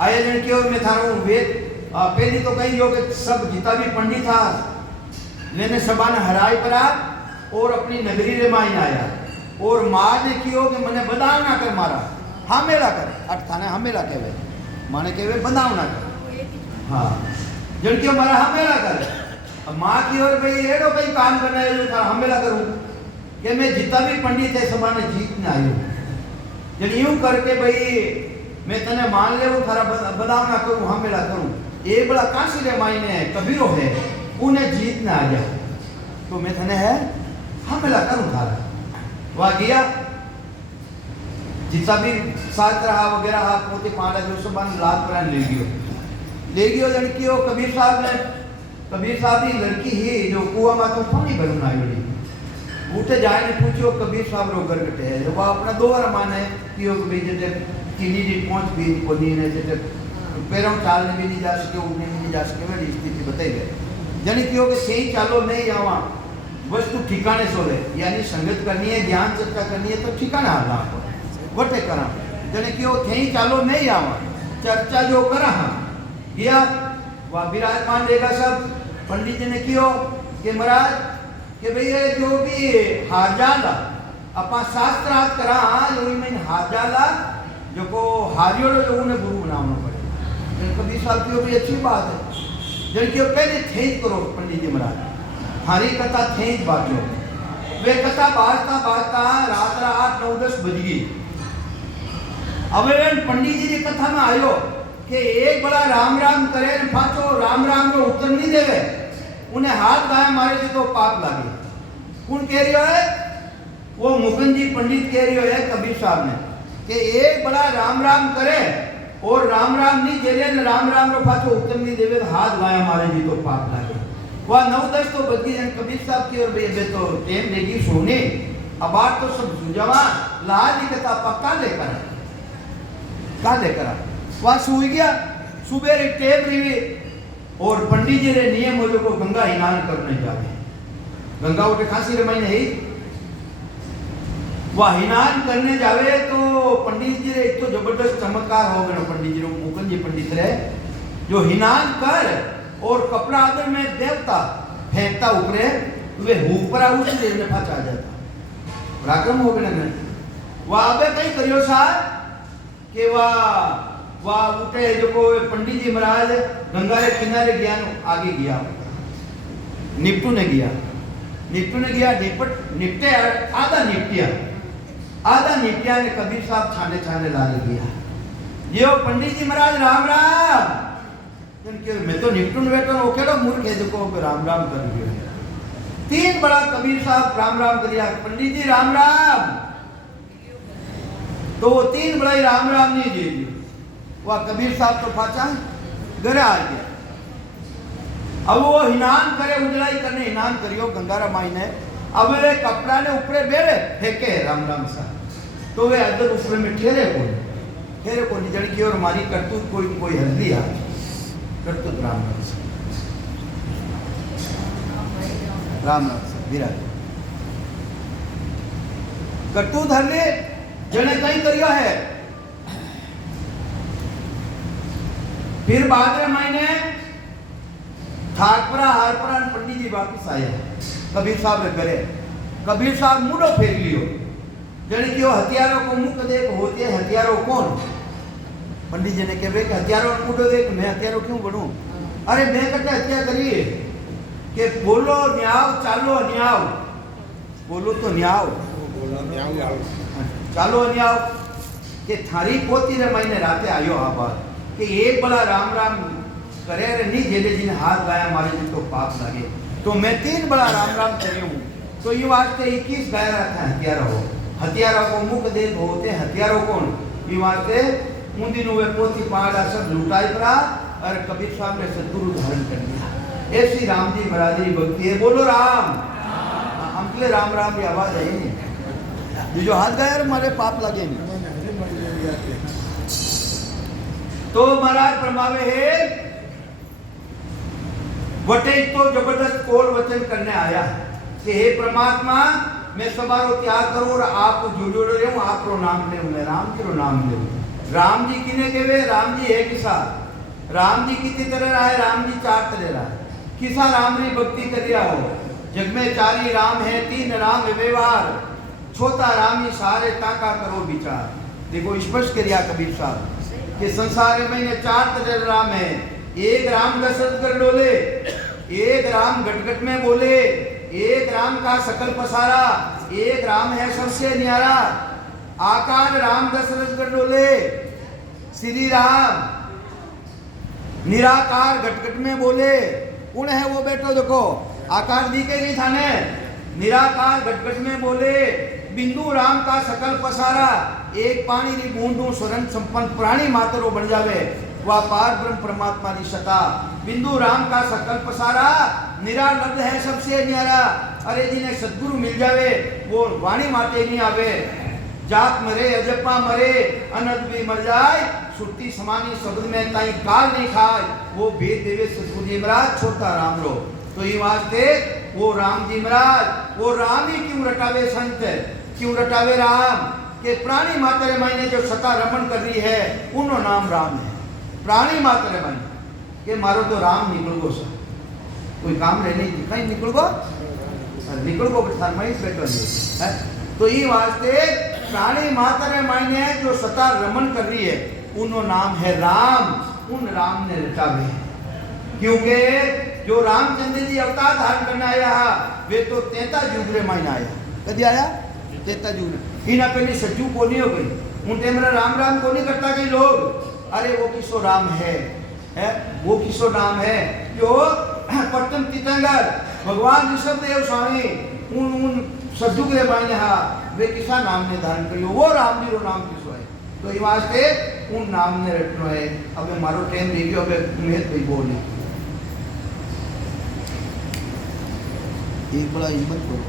आया जन के मैं थारो वेद पहली तो कही जो कि सब जितना भी पंडित था मैंने सबा ने हराई परा और अपनी नगरी रे माइन आया और माँ ने कियो कि मने बदाव ना कर मारा हमेला कर अट थाने हमेला कहवे माने कहवे बदाव ना कर हाँ जन के मारा हमेला कर माँ की और भाई एडो कई काम करना है जो थारा हमेला करूं कि मैं जितना भी पंडित है सबा ने जीतने आयो जन यूं करके भाई मैं तने मान ले वो थारा बदाव ना करूं हमेला करूं एक बड़ा काशी रे मायने कबीरो है उन्हें जीतने आ जाओ तो मैं तने है हमेला करूं थारा वहाँ गया जितना भी साथ रहा वगैरह पोते पाला जो सब लात पर ले गयो लड़की हो कबीर साहब की लड़की ही जो कुआ में तो पानी भरून आई उठे जाए ने पूछो कबीर साहब रो घर कटे है वो अपना दोबारा माने कि भाई जैसे चीनी जी पहुंच भी कोनी ने जैसे पैरों चालने भी नहीं जा सके उठने भी नहीं जा सके मेरी स्थिति बताई गई जनी क्यों कि सही चालो नहीं आवा वस्तु ठिकाने सोले यानी संगत करनी है ज्ञान चर्चा करनी है तो ठिकाना आना वटे करा जने क्यों थे चालो नहीं आवा चर्चा जो करा गया वह विराजमान रहेगा सब पंडित जी ने क्यों कि महाराज कि भैया जो भी हारजाला अपा शास्त्रार्थ करा जो में हारजाला जो को हारियो जो उन्हें गुरु बनाना पड़े कभी साल की भी अच्छी बात है जन क्यों पहले थे करो पंडित जी महाराज हरी कथा थे बाजो वे कथा बाजता रात 8-9-10 बज गई। अब पंडित जी की कथा में आयो कि एक बड़ा राम राम करे पाछो राम राम रो उत्तर नहीं देवे उन्हें हाथ गाय मारे से तो पाप लागे। कौन कह रही है वो मुकुंद जी पंडित कह रही है कबीर साहब ने कि एक बड़ा राम राम करे और राम राम नहीं जेले ने राम राम रो पाछो उत्तर नहीं देवे हाथ गाय मारे जी तो पाप लागे। वह 9-10 तो बज गई कबीर साहब की और बे तो टेम लेगी सोने अब बात तो सब सुझावा लाज कथा पक्का लेकर वह सोई गया सुबह टेम रही और पंडित जी रे नियम हो जो को गंगा स्नान करने जावे गंगा उठे खांसी रे महीने ही वह स्नान करने जावे तो पंडित जी रे एक तो जबरदस्त चमत्कार हो गया पंडित जी मुकुंद जी पंडित रे जो स्नान कर और कपड़ा आदर में देवता फेंकता ऊपरे वे ऊपरा उस ने फंसा जाता पराक्रम हो गया ने वह अबे कई करियो साहब कि वह उठे जो को पंडित जी महाराज गंगा के किनारे गया आगे गया निपटू ने गया निपटे आधा निपटिया ने कबीर साहब छाने लागे गया ये पंडित जी महाराज राम राम मैं तो निपटून बैठो ओकेड़ो मूर्ख है देखो राम राम कर दियो 3 बड़ा कबीर साहब राम राम करिया पंडित जी राम राम तो वो 3 बड़ा राम राम नहीं दे दियो वह कबीर साहब तो पाचा घर आ गया। अब वो स्नान करे उजलाई करने स्नान करियो गंगारा माई ने अब वे कपड़ा ने ऊपरे बेरे फेंके राम राम साहब तो वे अदर ऊपरे में ठहरे को जड़ की और मारी करतूत कोई हल्दी आ करतूत राम राम विराट करतूत हल्दी जने कहीं करियो है फिर बाद में महीने हारपरा पंडित जी वापिस आया कबीर साहब ने करे कबीर साहब मुड़ो फेर लियो जने क्यों हथियारों को मुख देख होते हथियारों कौन? पंडित जी ने कहे कि हथियारों को मुख देख, मैं हथियारों क्यों बनूं? अरे मैं कटे हत्या करिए कि बोलो न्याव चालो न्याव, बोलो तो न्याव चालो न्याव के थारी पोती रे महीने राते आयो आ बात कि एक बड़ा राम राम करे रे नहीं जेले जिन हाथ गाया मारे जिन तो पाप लगे, तो मैं 3 बड़ा राम राम करे हूँ। तो ये वास्ते 21 गाया रहा था हथियारों हो, हथियारों को मुख देख होते हथियारों कौन? ये वास्ते उन दिनों वे पोती पहाड़ा सब लुटाई पड़ा और कबीर साहब ने सदगुरु धारण कर लिया। ऐसी राम जी बरादरी भक्ति है, बोलो राम। हम के लिए राम राम की आवाज आई नहीं, ये जो हाथ गाया हमारे पाप लगे नहीं। तो महाराज फरमावे है वटे तो जबरदस्त कोल वचन करने आया कि हे परमात्मा मैं सबारो त्याग करूं और आप जुड़ो रहूं, आप रो नाम ले, मैं राम जी रो नाम ले। राम जी किने केवे? राम जी है किसा? राम जी कितनी तरह रहा है? राम जी 4 तरह रहा है। किसा राम री भक्ति कर रहा हो? जग में 4 ही राम है, 3 राम है व्यवहार, छोटा राम ही सारे ताका करो विचार। देखो स्पष्ट करिया कबीर साहब कि संसार में 4 तरह राम है। एक राम दशरथ कर डोले, एक राम गटगट में बोले, एक राम का सकल पसारा, एक राम है सबसे न्यारा। आकार राम दशरथ कर डोले, श्री राम निराकार गटगट में बोले, कौन है वो बैठो देखो, आकार दिखे नहीं थाने, निराकार गटगट में बोले, बिंदु राम का सकल पसारा, एक पानी री बूंदू स्वरण संपन्न प्राणी मातरो बन जावे, वह पार ब्रह्म परमात्मा री सता। बिंदु राम का सकल पसारा, निरालब्ध है सबसे न्यारा। अरे जिन्हें सद्गुरु मिल जावे वो वाणी माते नहीं आवे। जात मरे अजपा मरे अनंत भी मर जाए, सुरती समानी शब्द में ताई काल नहीं खाए, वो भेद देवे सद्गुरु जी महाराज छोटा राम रो। तो ये वास्ते वो राम जी महाराज वो राम ही क्यों रटावे संत, क्यों रटावे राम के प्राणी मातरे मायने जो सता रमन कर रही है उनो नाम राम है। प्राणी मातरे मायने के मारो तो राम निकल गो सर, कोई काम रहने कहीं निकल गो फरमाइश बैठो है। तो ये वास्ते प्राणी मातरे मायने जो सता रमन कर रही है उनो नाम है राम, उन राम ने रटावे। क्योंकि जो रामचंद्र जी अवतार धारण करने आया वे तो 33 युग रे मायने आया। कदी आया? 33 युग। इना पहले सज्जू को नहीं हो गई उन टेमरा राम राम को नहीं करता कई लोग। अरे वो किसो राम है वो किसो नाम है जो प्रथम तीर्थंकर भगवान ऋषभदेव स्वामी उन सज्जू के मायने वे किसा नाम ने धारण करियो, वो राम जी रो नाम किसो है। तो ये वास्ते उन नाम ने रटनो है। अब मारो टाइम दे गयो, अब मेहत भाई बोले एक बड़ा हिम्मत करो।